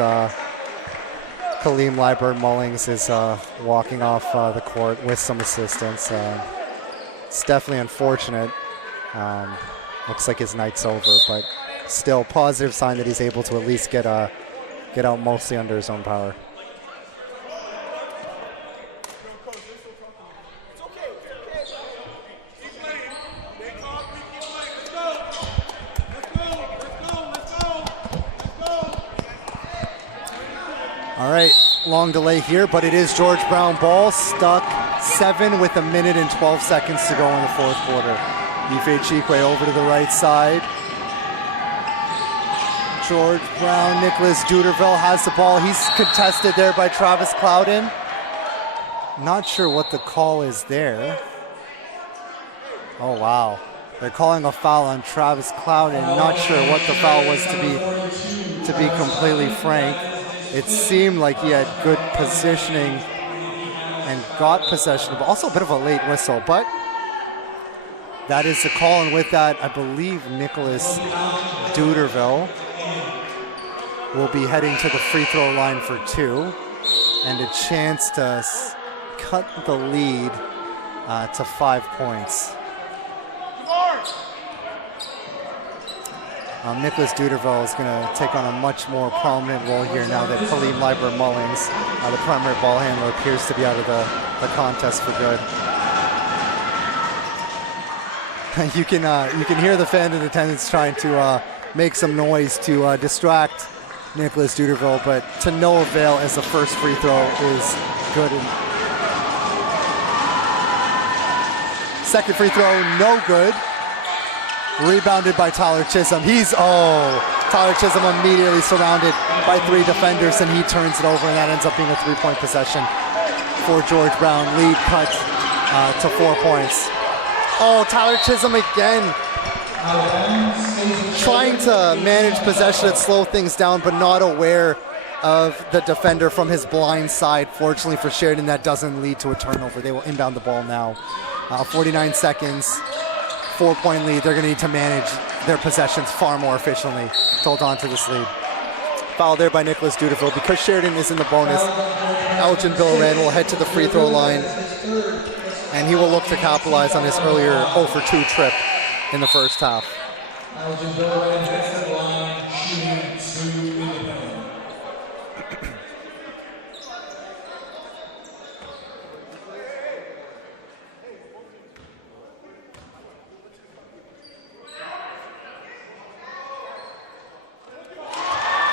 Kaleem Liburd-Mullings is walking off the court with some assistance. It's definitely unfortunate. Looks like his night's over, but still positive sign that he's able to at least get out mostly under his own power. All right, long delay here, but it is George Brown ball, stuck 7 with 1 minute and 12 seconds to go in the fourth quarter. Ife Chikwe over to the right side. George Brown, Nicholas Duderville has the ball. He's contested there by Travis Clouden. Not sure what the call is there. Oh, wow. They're calling a foul on Travis Clouden. Not sure what the foul was, to be completely frank. It seemed like he had good positioning and got possession, but also a bit of a late whistle. But that is the call, and with that, I believe Nicholas Duderville will be heading to the free throw line for 2, and a chance to cut the lead to 5 points. Nicholas Duderville is going to take on a much more prominent role here now that Kaleem Liburd-Mullings, the primary ball handler, appears to be out of the contest for good. You can hear the fans in attendance trying to make some noise to distract Nicholas Duderville, but to no avail as the first free throw is good. Second free throw, no good. Rebounded by Tyler Chisholm. Tyler Chisholm immediately surrounded by 3 defenders, and he turns it over, and that ends up being a 3-point possession for George Brown. Lead cut to 4 points. Oh, Tyler Chisholm again. Trying to manage possession and slow things down, but not aware of the defender from his blind side. Fortunately for Sheridan, that doesn't lead to a turnover. They will inbound the ball now. 49 seconds, 4-point lead. They're going to need to manage their possessions far more efficiently to hold on to this lead. Foul there by Nicholas Duderville. Because Sheridan is in the bonus, Elgin Billerand will head to the free throw line, and he will look to capitalize on his earlier 0 for 2 trip in the first half. Elgin Billerand heads to the line, shooting 2 independent.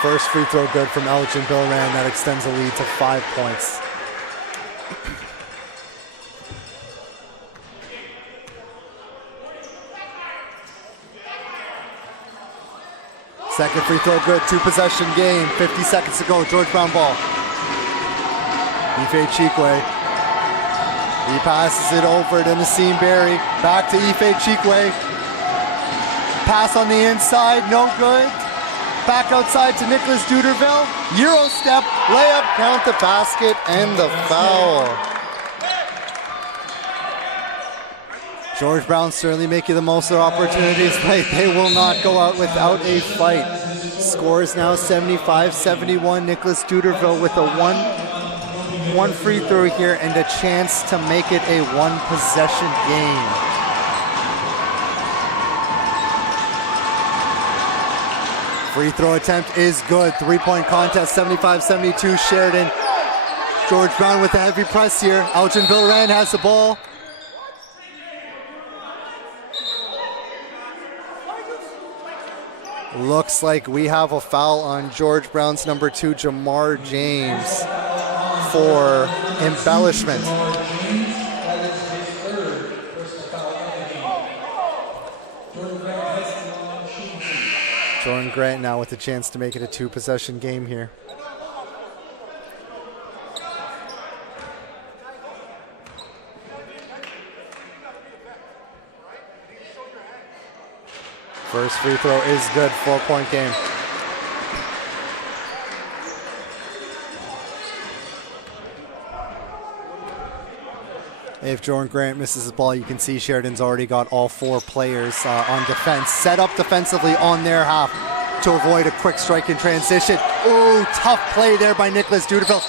First free throw good from Elgin Billerand. That extends the lead to 5 points. Second free throw good, 2-possession game, 50 seconds to go, George Brown ball. Ife Chikwe. He passes it over to Nassim Berry. Back to Ife Chikwe. Pass on the inside, no good. Back outside to Nicholas Duderville. Euro step, layup, count the basket, and the foul. George Brown certainly making the most of their opportunities, but they will not go out without a fight. Scores now 75-71. Nicholas Duderville with a one free throw here and a chance to make it a 1-possession game. Free throw attempt is good. 3-point contest, 75-72 Sheridan. George Brown with a heavy press here. Elgin Billerand has the ball. Looks like we have a foul on George Brown's number 2, Jamar James, for embellishment. Jordan Grant now with a chance to make it a 2-possession game here. First free throw is good, 4-point game. If Jordan Grant misses the ball, you can see Sheridan's already got all 4 players on defense. Set up defensively on their half to avoid a quick strike in transition. Ooh, tough play there by Nicholas Duderville.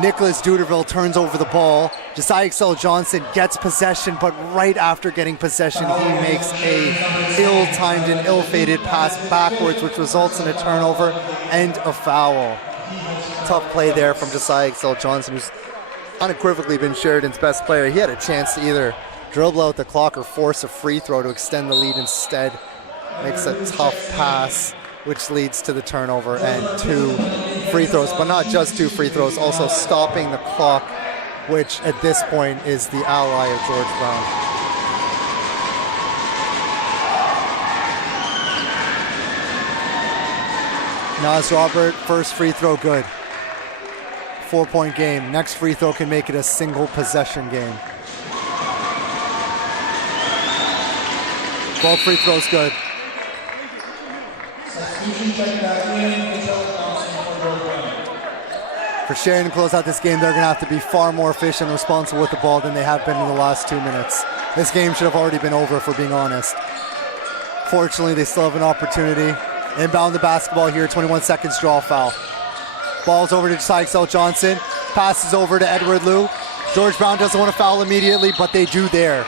Nicholas Duderville turns over the ball. Josiah Excel Johnson gets possession, but right after getting possession, he makes a ill-timed and ill-fated pass backwards, which results in a turnover and a foul. Tough play there from Josiah Excel Johnson, who's unequivocally been Sheridan's best player. He had a chance to either dribble out the clock or force a free throw to extend the lead. Instead, makes a tough pass, which leads to the turnover and 2 free throws, but not just 2 free throws, also stopping the clock, which at this point is the ally of George Brown. Nas Robert, first free throw good. 4-point game. Next free throw can make it a single possession game. Both free throws good. For Sheridan to close out this game, they're going to have to be far more efficient and responsible with the ball than they have been in the last 2 minutes. This game should have already been over, if we're being honest. Fortunately, they still have an opportunity. Inbound the basketball here, 21 seconds, draw foul. Ball's over to Josiah Excel Johnson. Passes over to Edward Liu. George Brown doesn't want to foul immediately, but they do there.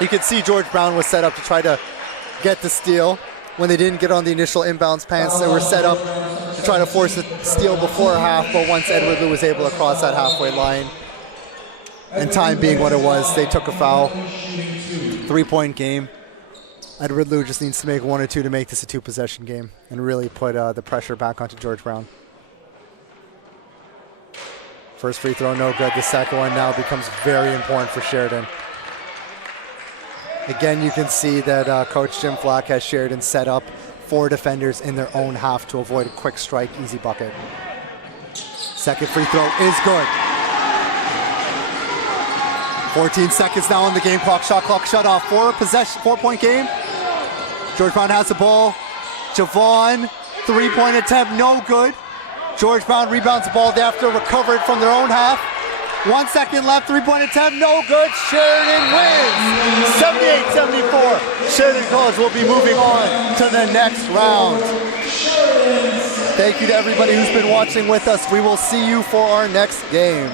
You can see George Brown was set up to try to get the steal. When they didn't get on the initial inbounds pass, they were set up to try to force a steal before half, but once Edward Liu was able to cross that halfway line, and time being what it was, they took a foul. 3-point game. Edward Liu just needs to make 1 or 2 to make this a 2-possession game and really put the pressure back onto George Brown. First free throw, no good. The second one now becomes very important for Sheridan. Again, you can see that Coach Jim Flack has Sheridan set up 4 defenders in their own half to avoid a quick strike, easy bucket. Second free throw is good. 14 seconds now on the game clock. Shot clock shut off. 4-point game. George Brown has the ball. Javon, 3-point attempt, no good. George Brown rebounds the ball after recovered from their own half. 1 second left, 3-point attempt, no good. Sheridan wins, 78-74. Sheridan College will be moving on to the next round. Thank you to everybody who's been watching with us. We will see you for our next game.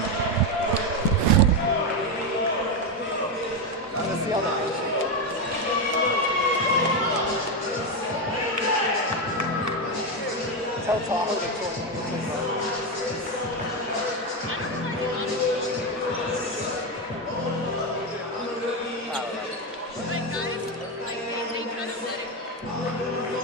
Tell Tahoe to join. Like, guys, like, they kind of let it go.